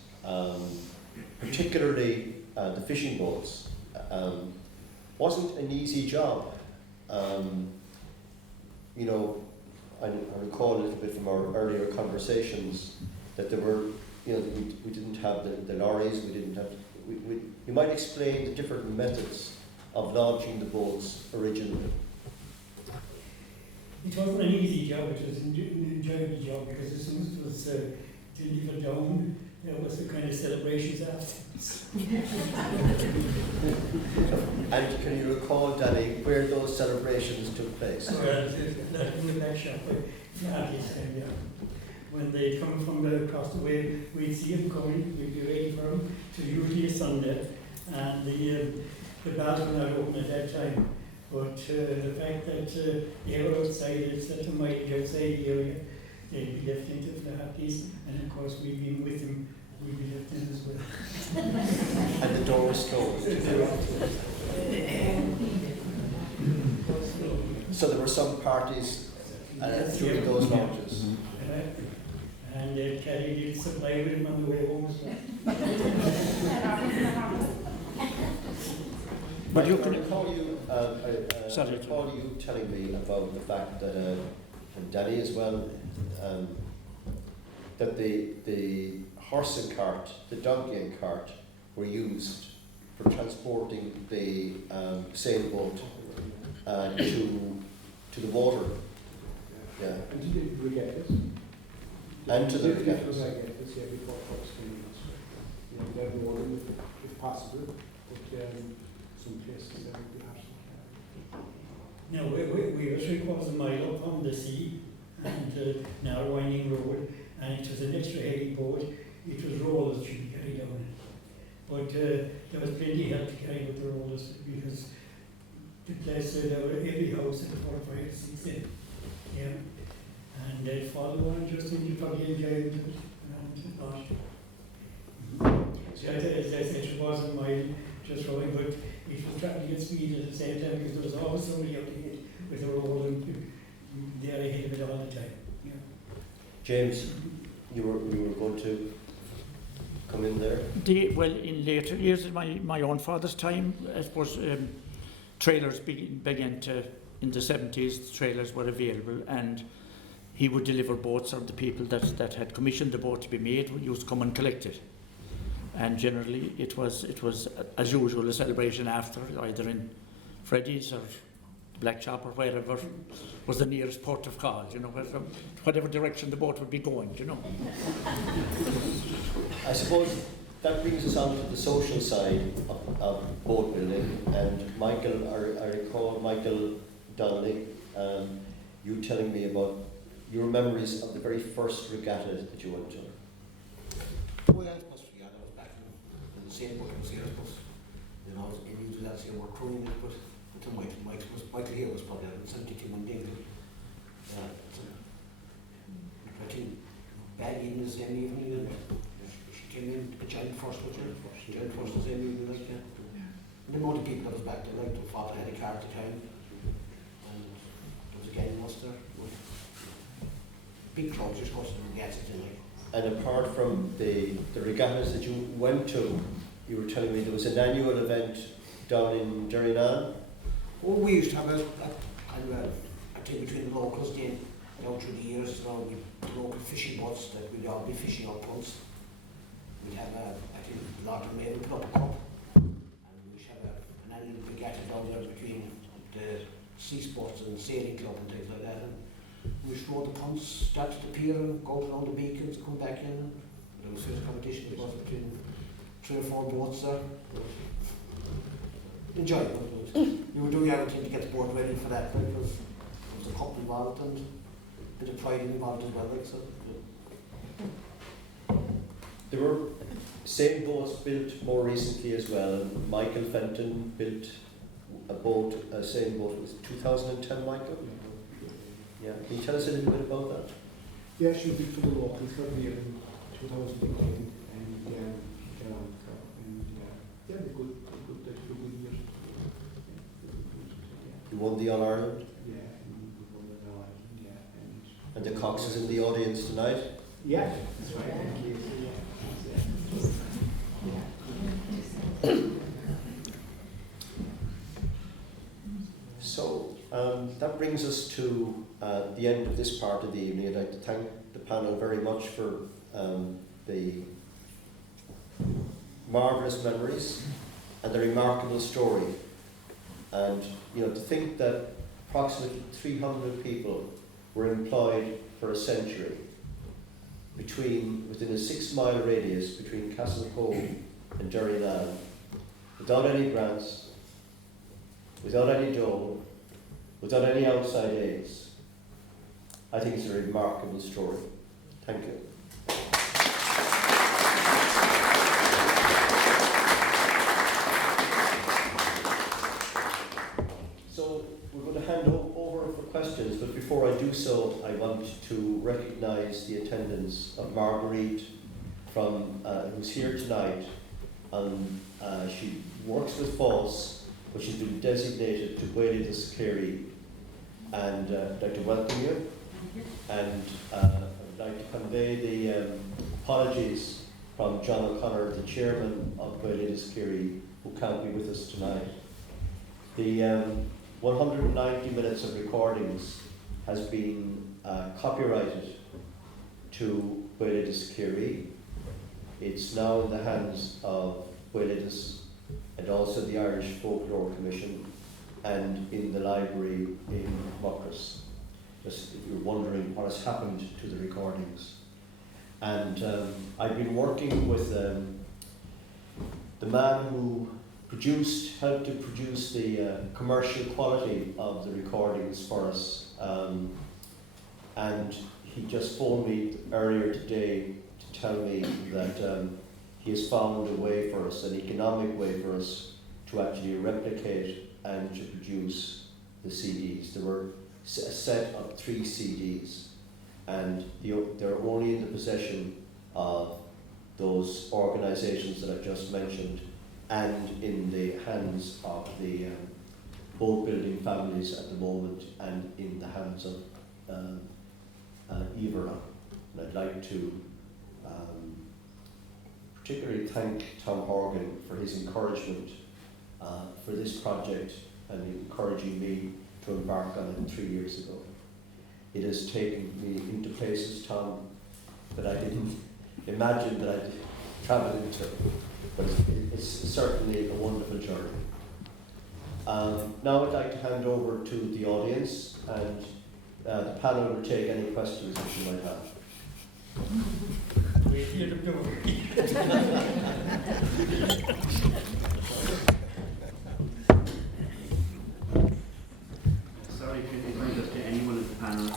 particularly the fishing boats, wasn't an easy job. You know, I recall a little bit from our earlier conversations that there were, you know, we didn't have the lorries, we didn't have. You might explain the different methods of launching the boats originally. It wasn't an easy job, it was an enjoyable job, because as soon as it was delivered down, there was the kind of celebrations afterwards. And can you recall, Danny, where those celebrations took place? Well, in the black shop, yeah. When they'd come from across the way, we'd see them coming, we'd be ready for them. It was usually a Sunday, and the bars were not open at that time. But the fact that they were outside, it's such a mighty outside the area, they'd be left into the happies, and of course we'd be with them, we'd be left in as well. And the door was closed. So there were some parties during those launches. And carried it supply with him on the way home as well. But I recall you telling me about the fact that, and Danny as well, that the horse and cart, the donkey and cart, were used for transporting the sailboat to the water. Yeah. And to the regattas. And to the regattas. Yeah, before folks came in. You know, they're mooring if possible, but some places there would be absolutely. No, we was 3/4 mile up on the sea, and now winding road, and it was an extra heavy boat. It was rollers should be carried down it. But there was plenty of help to carry with the rollers, because the place there were every house had 4 or 5 or 6 in. Yeah. And they'd follow on just in, you probably enjoyed it and not. So as I said, it wasn't mile just rowing, but it was travelling at speed at the same time, because there was always somebody out ahead with a roll and they're ahead of it all the time. Yeah. James, you were going to come in there? Well, in later years, in my own father's time, I suppose trailers began to, in the 70s, trailers were available, and he would deliver boats, or the people that had commissioned the boat to be made used to come and collect it. And generally it was as usual a celebration after, either in Freddy's or the Black Shop or wherever was the nearest port of call, you know, whatever direction the boat would be going, you know. I suppose that brings us on to the social side of boat building, and Michael, I recall Michael Donnelly, you telling me about your memories of the very first regatta that you went to. Well, I suppose, yeah, I was back in the same boat, I was here, I suppose. You know, I was in that same work crewing it, but until Michael here was probably 72 and David. I think Baggy in the same evening, and she came in, a child first, was her? Child first the same evening, like, yeah. And the amount of people that was back there, like, the father had a car at the time, and there was a gang muster with big crowds, of course, and gas it in, like. And apart from the regattas that you went to, you were telling me there was an annual event down in Derrynane? Well, we used to have a thing between the locals then, down through the years, around with the local fishing boats that we'd all be fishing out punts. We'd have I think a lot of men would put up a cup, and we'd have an annual sea sports and sailing club and things like that. And we used to row the punts, start at the pier and go around the beacons, come back in. There was fierce competition, it was between 3 or 4 boats there. Enjoyable. You were doing everything to get the boat ready for that, because there was a couple involved and a bit of pride involved as well. Like, so. There were same boats built more recently as well, and Michael Fenton built a same boat. Was it 2010, Michael? Yeah. Can you tell us a little bit about that? Yeah, she was for the locals for the year in 2018, and yeah, they're good years. You won the All Ireland, Yeah, and we won the All Ireland, yeah. and the Cox is in the audience tonight. Yeah, that's right. Thank you. So that brings us to the end of this part of the evening. I'd like to thank the panel very much for the marvellous memories and the remarkable story. And to think that approximately 300 people were employed for a century within a 6-mile radius between Castlecove and Derrynane, without any grants, without any dole, without any outside aids. I think it's a remarkable story. Thank you. So we're going to hand over for questions, but before I do so, I want to recognise the attendance of Marguerite who's here tonight. She works with FÁS, but she's been designated to Boatbuilder Kerry, and I'd like to welcome you. And I'd like to convey the apologies from John O'Connor, the chairman of Boatbuilder Kerry, who can't be with us tonight. The 190 minutes of recordings has been copyrighted to Boatbuilder Kerry. It's now in the hands of Boatbuilder and also the Irish Folklore Commission, and in the library in Muckross. Just if you're wondering what has happened to the recordings. And I've been working with the man who helped to produce the commercial quality of the recordings for us. And he just phoned me earlier today to tell me that he has found a way for us, an economic way for us, to actually replicate and to produce the CDs. There were a set of 3 CDs, and they're only in the possession of those organisations that I've just mentioned, and in the hands of the boat building families at the moment, and in the hands of Ivera. And I'd like to particularly thank Tom Horgan for his encouragement for this project and encouraging me to embark on it 3 years ago. It has taken me into places, Tom, that I didn't imagine that I'd travel into, but it's certainly a wonderful journey. Now I'd like to hand over to the audience, and the panel will take any questions that you might have. Sorry to invite us to anyone at the panel.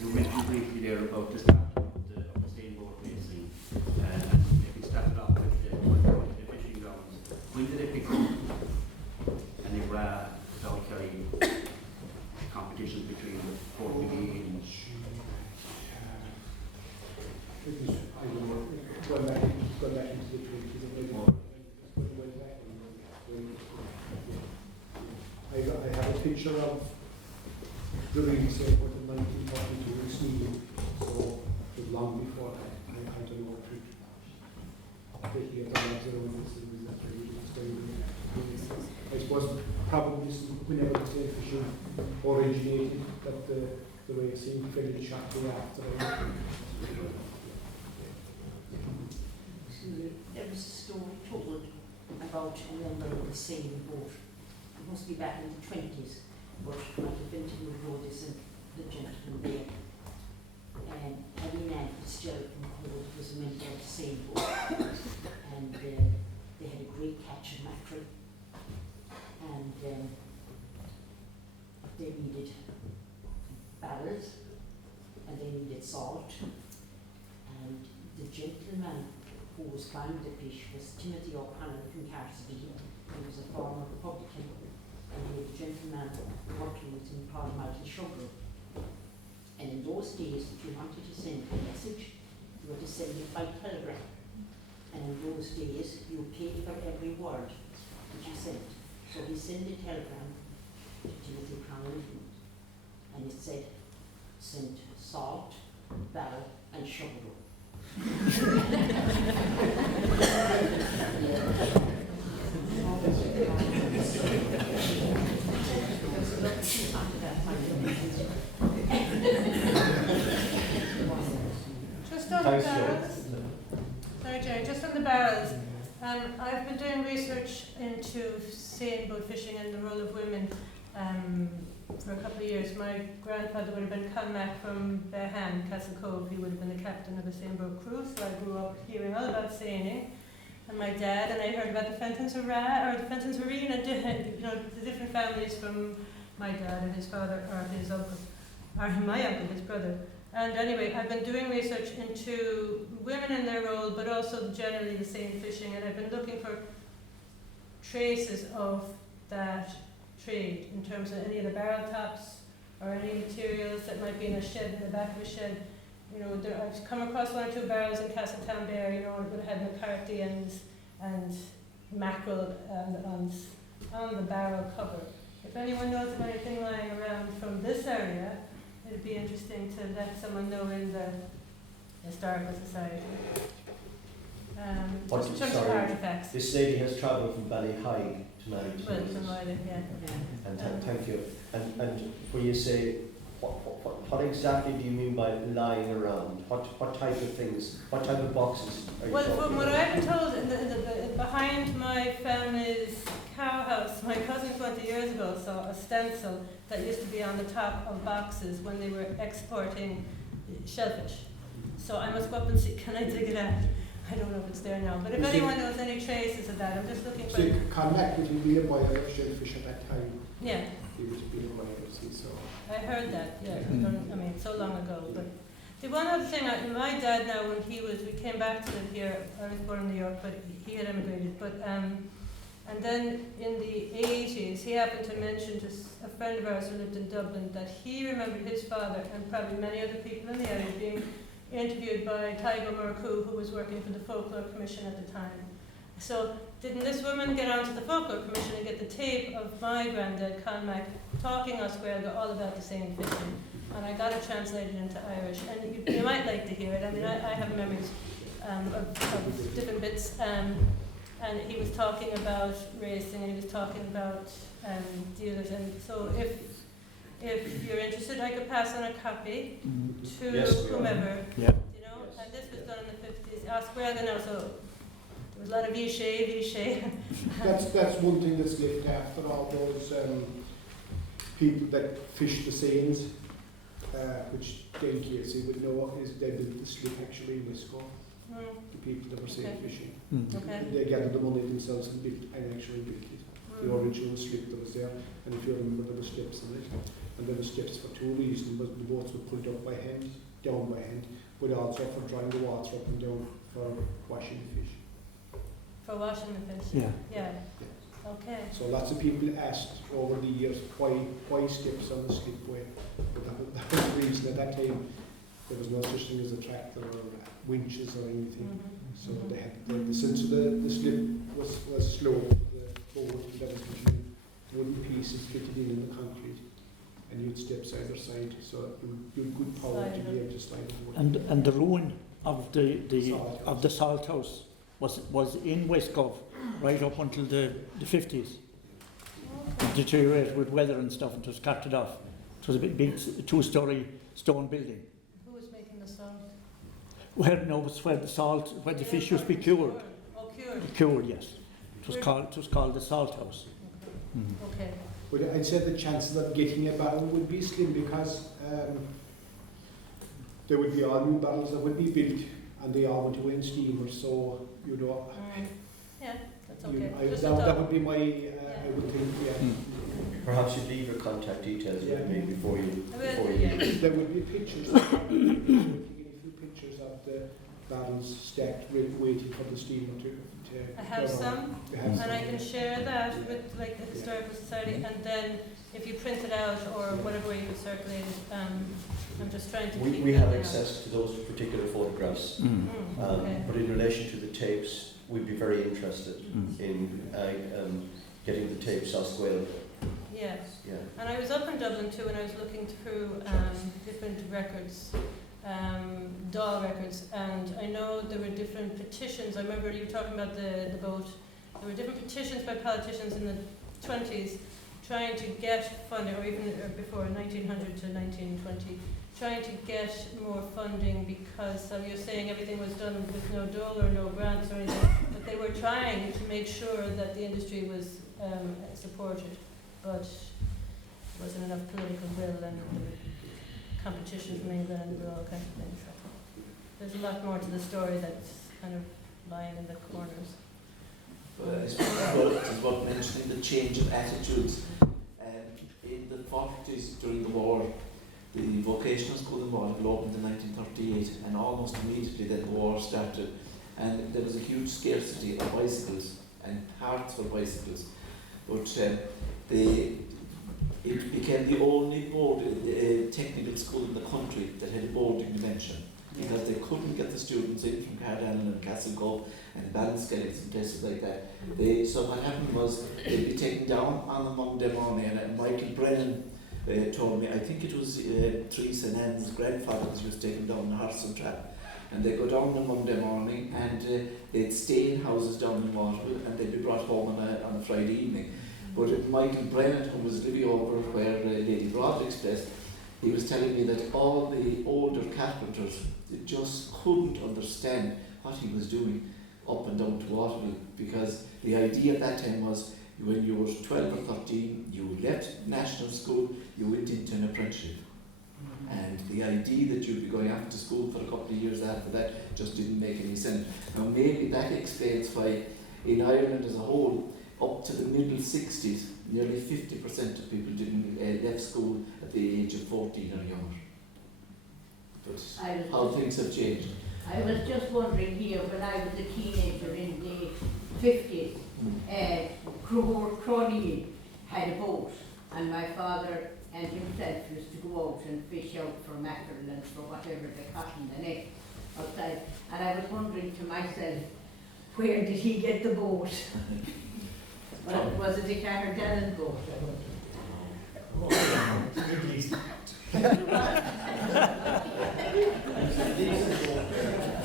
You mentioned briefly there about the start of the steamboat racing, and maybe started off with the fishing grounds. When did it become an Rath, South Kerry competition between Boatbuilder and Going back into the 20s, I have a picture of the release of what in 1942 in Sweden, so it was long before that. I don't know what to taking it on I suppose probably whenever the sail fishing originated, that the racing fairly shortly after. There was a story told about a woman with a sailing boat. It must be back in the 20s. but Michael Fenton would know this, and the gentleman there. Derrynane from Code was a member of the same boat, and they had a great catch of mackerel, and they needed barrels, and they needed salt, and the gentleman who was buying the fish was Timothy O'Connell from Caherdaniel. He was a former Republican, and he was a gentleman working with him called Michael Sugar. And in those days, if you wanted to send a message, you had to send it by telegram. And in those days, you paid for every word that you sent. So he sent a telegram to Timothy O'Connell, and it said, send salt, barrel, and sugar. Just on the barrels. Sorry, Jerry, just on the barrels. I've been doing research into sailboat fishing and the role of women for a couple of years. My grandfather would have been Coomnahorna from Derrynane, Castlecove. He would have been the captain of a sailboat crew, so I grew up hearing all about sailing. And my dad, and I heard about the Fentons of Rath, or the Fentons of Reen, and the different families from my dad and his father, or his uncle, or my uncle, his brother. And anyway, I've been doing research into women and their role, but also generally the same fishing, and I've been looking for traces of that trade in terms of any of the barrel tops or any materials that might be in a shed, in the back of a shed. You know, I've come across one or two barrels in Castlecove, you know, it would have had McCarthy and mackerel on the barrel cover. If anyone knows of anything lying around from this area, it'd be interesting to let someone know in the Historical Society. Just in terms of artifacts. This lady has travelled from Ballycarnahan tonight. Well, from Ireland, yeah. And thank you. And when you say, what exactly do you mean by lying around? What type of things, what type of boxes are you talking about? From what I've been told, behind my family's cow house, my cousin 20 years ago saw a stencil that used to be on the top of boxes when they were exporting shellfish. So I must go up and see, can I dig it out? I don't know if it's there now, but if anyone knows any traces of that, I'm just looking for... So Coomnahorna would be a buyer of shellfish at that time. Yeah. He was a buyer, so... I heard that, yeah, I mean, so long ago. But the one other thing, my dad now, when we came back to live here, I was born in New York, but he had emigrated. But and then in the 80s, he happened to mention to a friend of ours who lived in Dublin that he remembered his father and probably many other people in the area being interviewed by Tygo Murku, who was working for the Folklore Commission at the time. So didn't this woman get onto the Folklore Commission and get the tape of my granddad, Coomnahorna, talking Osquelga all about the same fishing? And I got it translated into Irish. And you might like to hear it. I mean, I have memories of different bits. And he was talking about racing, and he was talking about dealers. And so if you're interested, I could pass on a copy to whomever. Yeah. You know, and this was done in the 50s. Osquelga now, so there was a lot of Shea. That's one thing that's left after all those people that fish the seines, which Dale Casey would know is they built the slip actually in Wisco. The people that were seine fishing. Okay. They gathered the money themselves and actually built it. The original slip that was there, and if you remember there were steps in it, and there were steps for two reasons. The boats were pulled up by hand, down by hand, but also for drying the water up and down for washing the fish. For washing the fish? Yeah. Yeah. Okay. So lots of people asked over the years why steps on the slipway, but that was the reason. At that time there was no such thing as a tractor or winches or anything. So they had the sense of the slip was slow. The boat that was between wooden pieces fitted in the concrete, and you'd steps either side, so you had good power to be able to slide over. And the ruin of the salt house was in Westcove right up until the 50s. It deteriorated with weather and stuff, and it was carted off. It was a big 2-story stone building. Who was making the salt? Well, no, it was where the fish used to be cured. Oh, cured. Cured, yes. It was called the salt house. Okay. But I'd say the chances of getting a barrel would be slim because there would be all new barrels that would be built and they all went away in steamers, so you know. Yeah, that's You, okay. Just that would be my, I would think, yeah. Perhaps you'd leave your contact details Yeah. with me before you. I will Before do, you yeah. There would be pictures, taking a few pictures of the barrels stacked, waiting for the steamer to I have some, and I can share that with like the Historical Society, and then if you print it out or whatever way you would circulate it, I'm just trying to keep We that have now. access to those particular photographs, Okay. but in relation to the tapes, we'd be very interested in getting the tapes as well. Yeah. Yeah. And I was up in Dublin too, and I was looking through different records, DAW records, and I know there were different petitions. I remember you were talking about the boat. There were different petitions by politicians in the 20s trying to get funding, or even before 1900 to 1920, trying to get more funding because you're saying everything was done with no dole or no grants or anything, but they were trying to make sure that the industry was supported, but there wasn't enough political will and there were competition from England and all kinds of things. So there's a lot more to the story that's kind of lying in the corners. But I suppose it's worth mentioning the change of attitudes. In the 40s, during the war, the vocational school in Boatbuilder opened in 1938, and almost immediately then the war started, and there was a huge scarcity of bicycles and parts for bicycles. But it became the only technical school in the country that had a boarding dimension, because they couldn't get the students in from Caherdaniel and Castlecove and Ballycarnahan and places like that. So what happened was they'd be taken down on a Monday morning, and Michael Brennan told me, I think it was Teresa and Ann's grandfather was taken down in a horse and trap, and they'd go down on a Monday morning and they'd stay in houses down in Waterville, and they'd be brought home on a Friday evening. But Michael Brennan, who was living over where Lady Broderick's place, he was telling me that all the older carpenters just couldn't understand what he was doing up and down to Waterville, because the idea at that time was when you were 12 or 13, you left national school, you went into an apprenticeship. And the idea that you'd be going after school for a couple of years after that just didn't make any sense. Now maybe that explains why in Ireland as a whole, up to the middle 60s, nearly 50% of people didn't left school at the age of 14 or younger. But how things have changed. I was just wondering here, when I was a teenager in the 50s, Coomnahorna had a boat, and my father and himself used to go out and fish out for mackerel and for whatever they caught in the net outside. And I was wondering to myself, where did he get the boat? Was it a Caherdaniel boat?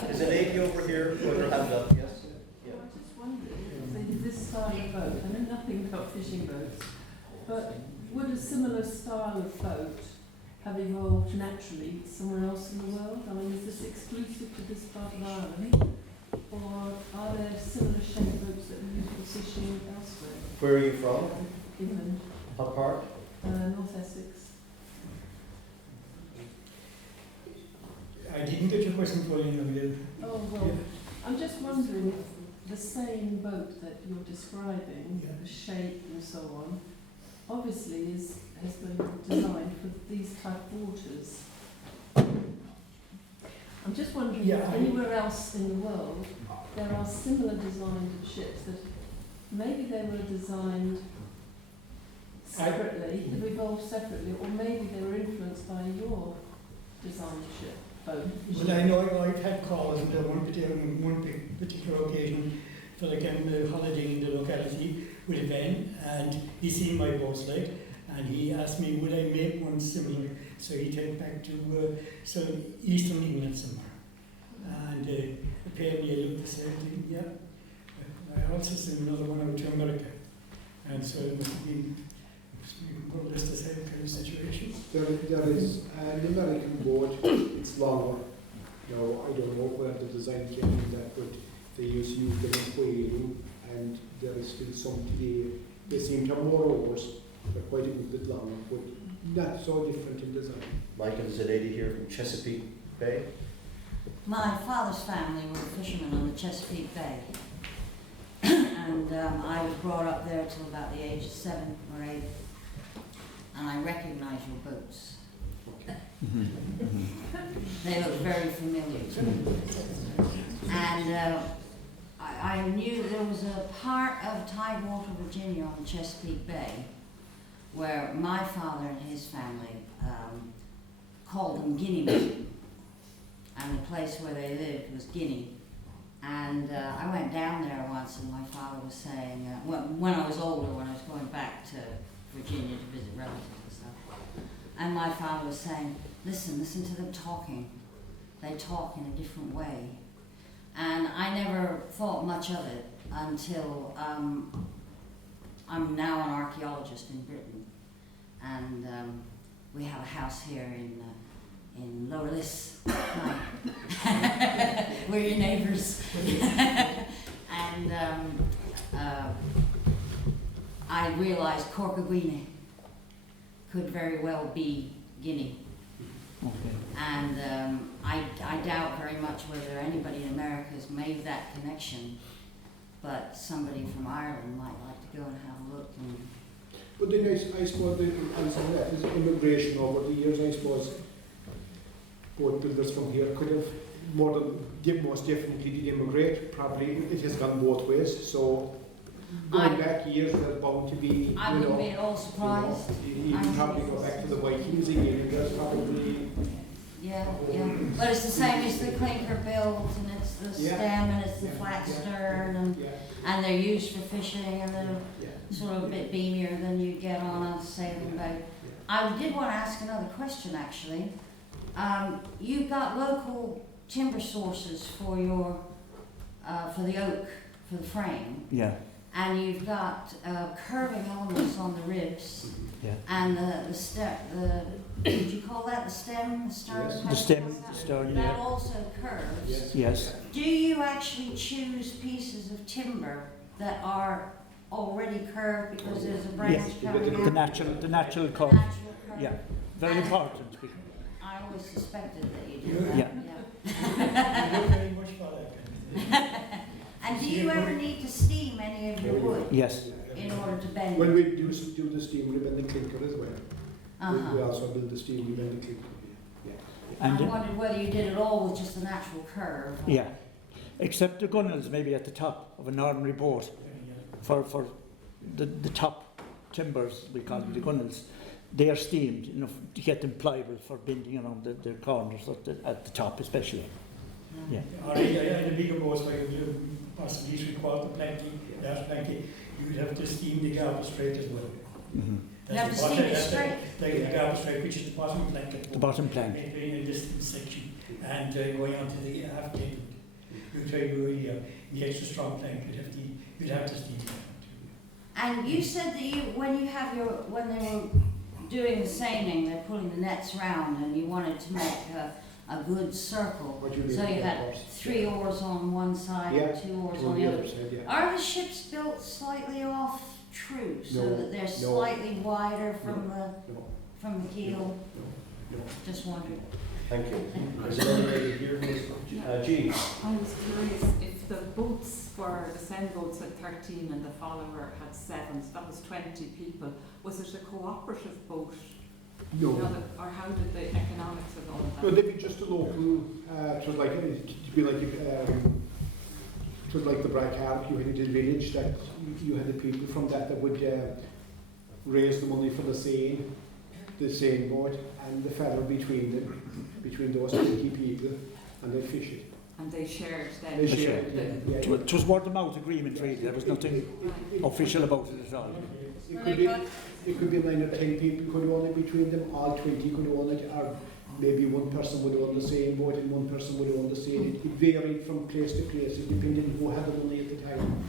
Is a lady over here with her hand up? Yes. Yeah. I just wondered, so this style of boat, I know nothing about fishing boats, but would a similar style of boat have evolved naturally somewhere else in the world? I mean, is this exclusive to this part of Ireland? Or are there similar shaped boats that we use for fishing elsewhere? Where are you from? England. What part? North Essex. I didn't get your question fully in the middle. Oh, well, I'm just wondering if the same boat that you're describing, the shape and so on, obviously has been designed for these type of waters. I'm just wondering if anywhere else in the world there are similar designed ships that maybe they were designed separately, have evolved separately, or maybe they were influenced by your design ship. Well, I know I've had calls on one particular occasion for like a holiday in the locality with a van, and he seen my boat slide, and he asked me would I make one similar. So he took back to Eastern England somewhere, and apparently I looked the same thing. Yeah, I also sent another one out to America, and so it must have been more or less the same kind of situation. There is an American boat, it's longer. Now, I don't know where the design came from that, but they used to use them in whaling, and there is still some today. They seem to have more oars, They're quite a good bit longer, but not so different in design. Michael, is a lady here from Chesapeake Bay. My father's family were fishermen on the Chesapeake Bay. And I was brought up there till about the age of 7 or 8. And I recognize your boats. They look very familiar to me. And I knew there was a part of Tidewater, Virginia on Chesapeake Bay where my father and his family called them Guineamen. And the place where they lived was Guinea. And I went down there once and my father was saying, when I was older, when I was going back to Virginia to visit relatives and stuff, and my father was saying, listen to them talking. They talk in a different way. And I never thought much of it until I'm now an archaeologist in Britain. And we have a house here in Lower Liss. We're your neighbours. And I realised Corcaguine could very well be Guinea. Okay. And I doubt very much whether anybody in America has made that connection, but somebody from Ireland might like to go and have a look. But then I suppose there's immigration over the years. I suppose boat builders from here could have most definitely did immigrate. Probably it has gone both ways. So going back years, there's bound to be. I wouldn't be at all surprised. You probably go back to the Vikings again. There's probably. Yeah. But it's the same as the clinker build, and it's the stem, and it's the flat stern, and they're used for fishing, and they're sort of a bit beamier than you get on a sailing boat. I did want to ask another question, actually. You've got local timber sources for your for the oak, for the frame. Yeah. And you've got curving elements on the ribs. Yeah. And the stem, would you call that the stem, the stern? Yes. The stem, the stern, That yeah. also curves. Yes. Do you actually choose pieces of timber that are already curved because there's a branch Yes. coming out? The natural curve. The natural curve. Yeah. Very important. I always suspected that you did that. Yeah. You look very much for that. And do you ever need to steam any of your wood Yes. in order to bend When it? we do the steam, we bend the clinker as well. We Uh-huh. also build the steam, we bend the clinker. I And wondered whether you did it all with just the natural curve. yeah. Except the gunnels maybe at the top of an ordinary boat for the top timbers, we call them the gunnels. They are steamed enough to get them pliable for bending around the corners at the top especially. Yeah. Or in the bigger boats where you possibly 3/4 planking, large planking, you would have to steam the garbage straight as well. Mm-hmm. You have to steam it straight? The garbage straight, which is the bottom plank. The bottom plank. In this section, and going on to the aft end. You try to really the extra strong plank, you'd have to steam it. And you said that when they were doing the seining, they're pulling the nets round, and you wanted to make a good circle. So you had 3 oars on one side, 2 oars on the other. Side, Are the ships built slightly off true, so No, that they're no. slightly wider from No. the keel? No. Just wondering. Thank you. Is there another lady here? Jean. I was curious if the boats for the send boats had 13 and the follower had 7, so that was 20 people. Was it a cooperative boat? No. Or how did the economics of all of that? No, they'd be just a local, it was like the Brackaharagh. You had a little village that you had the people from that would raise the money for the seine boat, and the fella between those 20 people, and they fish it. And they shared then? They shared it, yeah. It was word of mouth agreement really. There was nothing official about it at all. It could be 9 or 10 people could own it between them, all 20 could own it, or maybe one person would own the same boat and one person would own the same. It varied from place to place, it depended on who had the money at the time.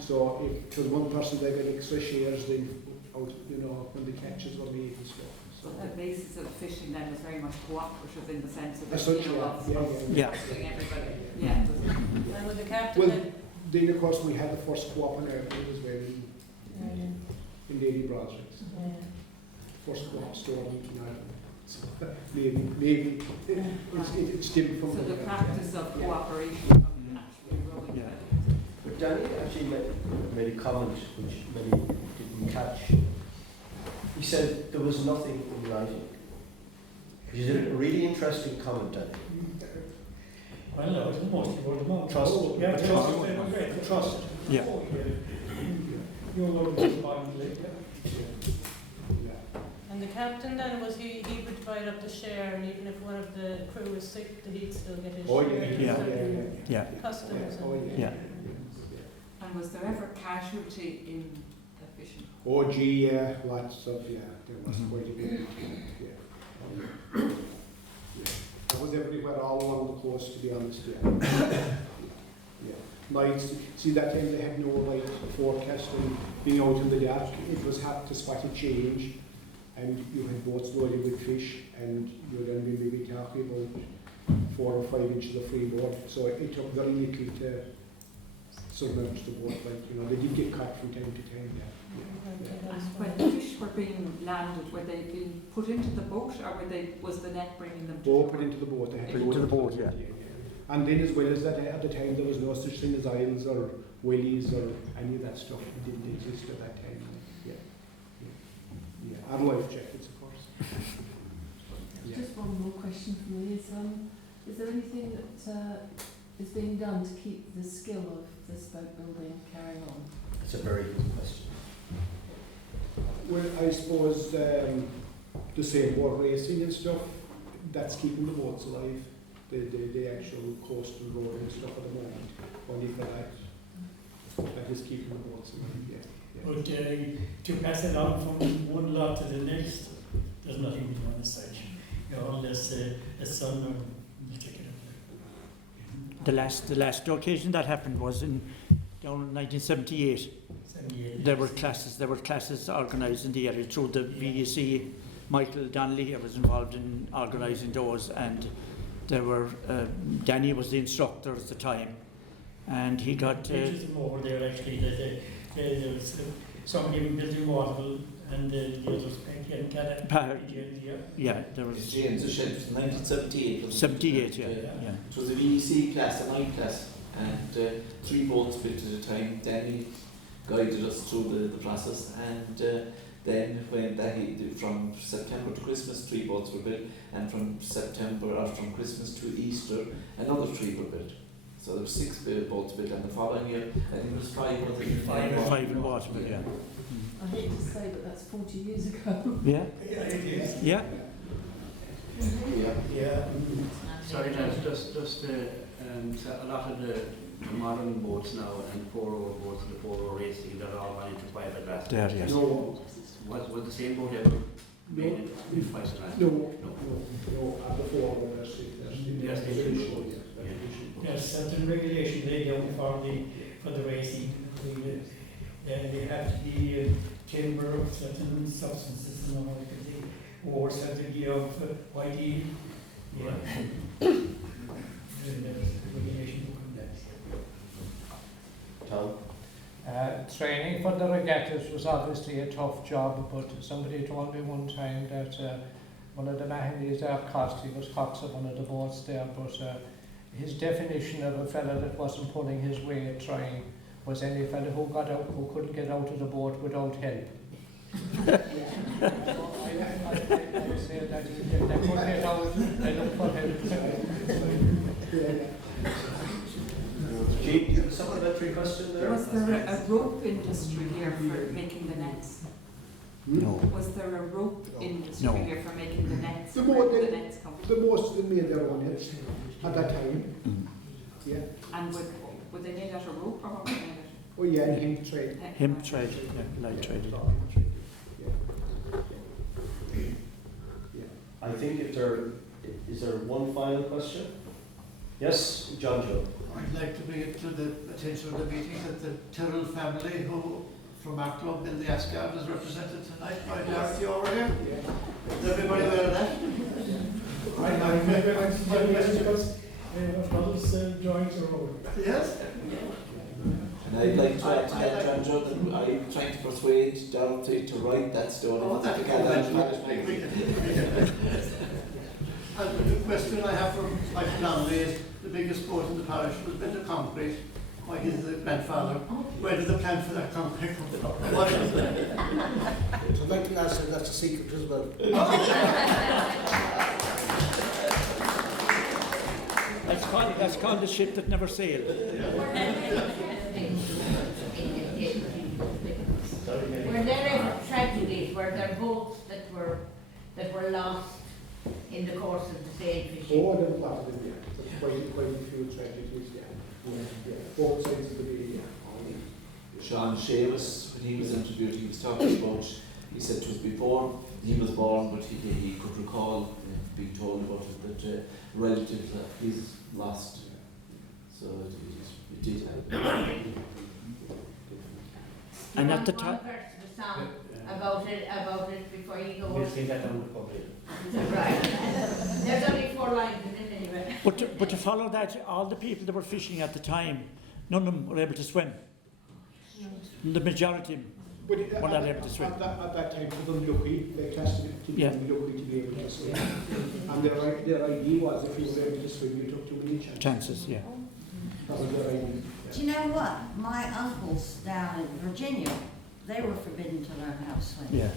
So if it was one person that got extra shares, then out, when the catches were made and stuff. So the basis of fishing then was very much cooperative in the sense of As the such, yeah. everybody. Yeah. And with the captain, well, then of course we had the first co-op on Earth as well in the Lady Broderick's. Yeah. First co-op store in Ireland. So maybe it's different from So the other- practice of cooperation of actually rowing. Yeah. But Danny actually made a comment which many didn't catch. He said there was nothing in writing. He did a really interesting comment, Danny. Well, no, it's mostly word of mouth. Trust. Yeah, But trust. Trust. Yeah. Your word was binding. And the captain then, was he would divide up the share, and even if one of the crew was sick, he'd still get his Oh, share. yeah. Yeah. Customs. Oh, and- Yeah. And was there ever casualty in the fishing? Oh, gee, yeah, lots of, yeah, there was quite a bit. Yeah. That was everywhere, all along the coast, to be honest, yeah. Nights, see that time they had no light forecasting, being out in the dark, it was hard to spot a change, and you had boats loaded with fish, and you're going to be maybe talking about 4 or 5 inches of freeboard, so it took very little to submerge the boat, like, you know, they did get caught from time to time, yeah. And when the fish were being landed, were they being put into the boat, or was the net bringing them to Or shore? put into the boat, they had to Put go into the boat, yeah. And then as well as that, at the time there was no such thing as isles or wellies or any of that stuff. It didn't exist at that time. Yeah. And life jackets, of course. Yeah. Just one more question for me is there anything that is being done to keep the skill of this boat building carrying on? It's a very good question. Well, I suppose the sailboat racing and stuff, that's keeping the boats alive. The actual coastal road and stuff at the moment, only for that is keeping the boats alive, yeah. But to pass it on from one lot to the next, there's nothing to do on the site. You know, unless a son will take it up. The last occasion that happened was down in 1978. 78. There were classes organised in the area through the VEC. Michael Donnelly was involved in organising those, and there were Danny was the instructor at the time, and he got. Pictures of them over there actually. There was somebody building water, and the others getting Yeah, there was. James was 1978. 78, yeah. It was a VEC class, a night class, and 3 boats built at a time. Danny guided us through the process, and then when from September to Christmas, 3 boats were built, and from Christmas to Easter, another 3 were built. So there were 6 boats built, and the following year, I think it was 5 or 5 in Waterford, yeah. I hate to say, but that's 40 years ago. Yeah. Yeah. Yeah. Sorry, Dennis, just a lot of the modern boats now and 4-oar boats and the 4-oar racing, they're all gone into fiberglass. There, yes. No, Was the same boat ever made into fiberglass? no, before the racing. Yes, they did. There's certain regulation laid down for the racing. They have to be timber of certain substances and all that, or certain of white eel. Yeah. There's regulation book on that. Tom? Training for the regattas was obviously a tough job, but somebody told me one time that one of the Mahonys there, Costi, was cox of one of the boats there, but his definition of a fella that wasn't pulling his weight trying was any fella who couldn't get out of the boat without help. I would say that if they couldn't get out, they looked for help. Jean, you have a supplementary question there? Was there a rope industry here for making the nets? No. Was there a rope industry No. here for making the nets? The Where boat did that- the nets come The from? most of them made their own nets at that time. Yeah. And would they made out of rope or what were they made out of? Oh yeah, hemp trade. Hemp trade, yeah, light trade. I think is there one final question? Yes, John Joe. I'd like to bring it to the attention of the meeting that the Tyrrell family, who from our club in the Asgard, is represented tonight by Dorothy over here. Is everybody aware of that? Brothers joined the road. Yes? And I'd like to add to that, John Joe, that I'm trying to persuade Dorothy to write that story. Oh, that's to a And the question I have from my Donnelly is, the biggest boat in the parish was built of concrete by his grandfather. Where did the plan for that concrete come from? What is it? So I'd like to ask her, that's a secret as well. That's called the ship that never sailed. Were there ever tragedies? Were there boats that were lost in the course of the sail fishing? Oh, there was them, yeah. Quite a few tragedies, yeah. Both sides of the bay, yeah. Sean Shea when he was interviewed, he was talking about, he said it was before he was born, but he could recall being told about it, that relatives of his lost. So it did happen. And at the time, about it before you go. We'll see that on the public. Right. There's only 4 lines in it anyway. but to follow that, all the people that were fishing at the time, none of them were able to swim. The majority were not able to swim. At that time, for them lucky, they classed it to be lucky to be able to swim. And their idea was, if you were able to swim, you took too many chances. Yeah. That was their idea. Do you know what? My uncles down in Virginia, they were forbidden to learn how to swim. Yeah.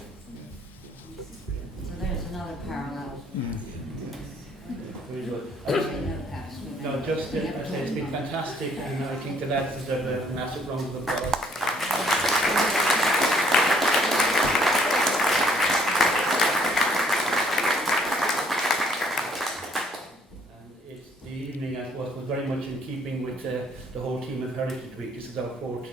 So there's another parallel. Very good. They know how to swim. No, just I say it's been fantastic, and I think the lads deserve a massive round of applause. And it's the evening, I suppose, was very much in keeping with the whole team of Heritage Week. This is our fourth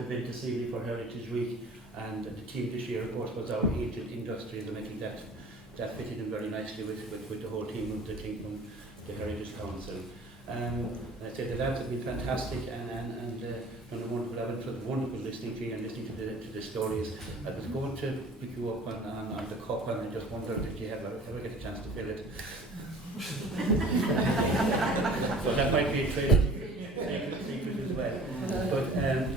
event this evening for Heritage Week, and the team this year, of course, was our Ancient Industries, and I think that fitted in very nicely with the whole team of the team from the Heritage Council. I say the lads have been fantastic and done a wonderful. I've been wonderful listening to you and listening to the stories. I was going to pick you up on the cup, and I just wondered if you ever get a chance to fill it. So that might be a trade secret as well. But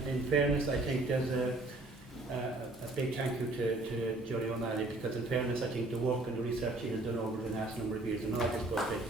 in fairness, I think there's a big thank you to Gerard O Malley, because in fairness, I think the work and the research he has done over the last number of years, and all this project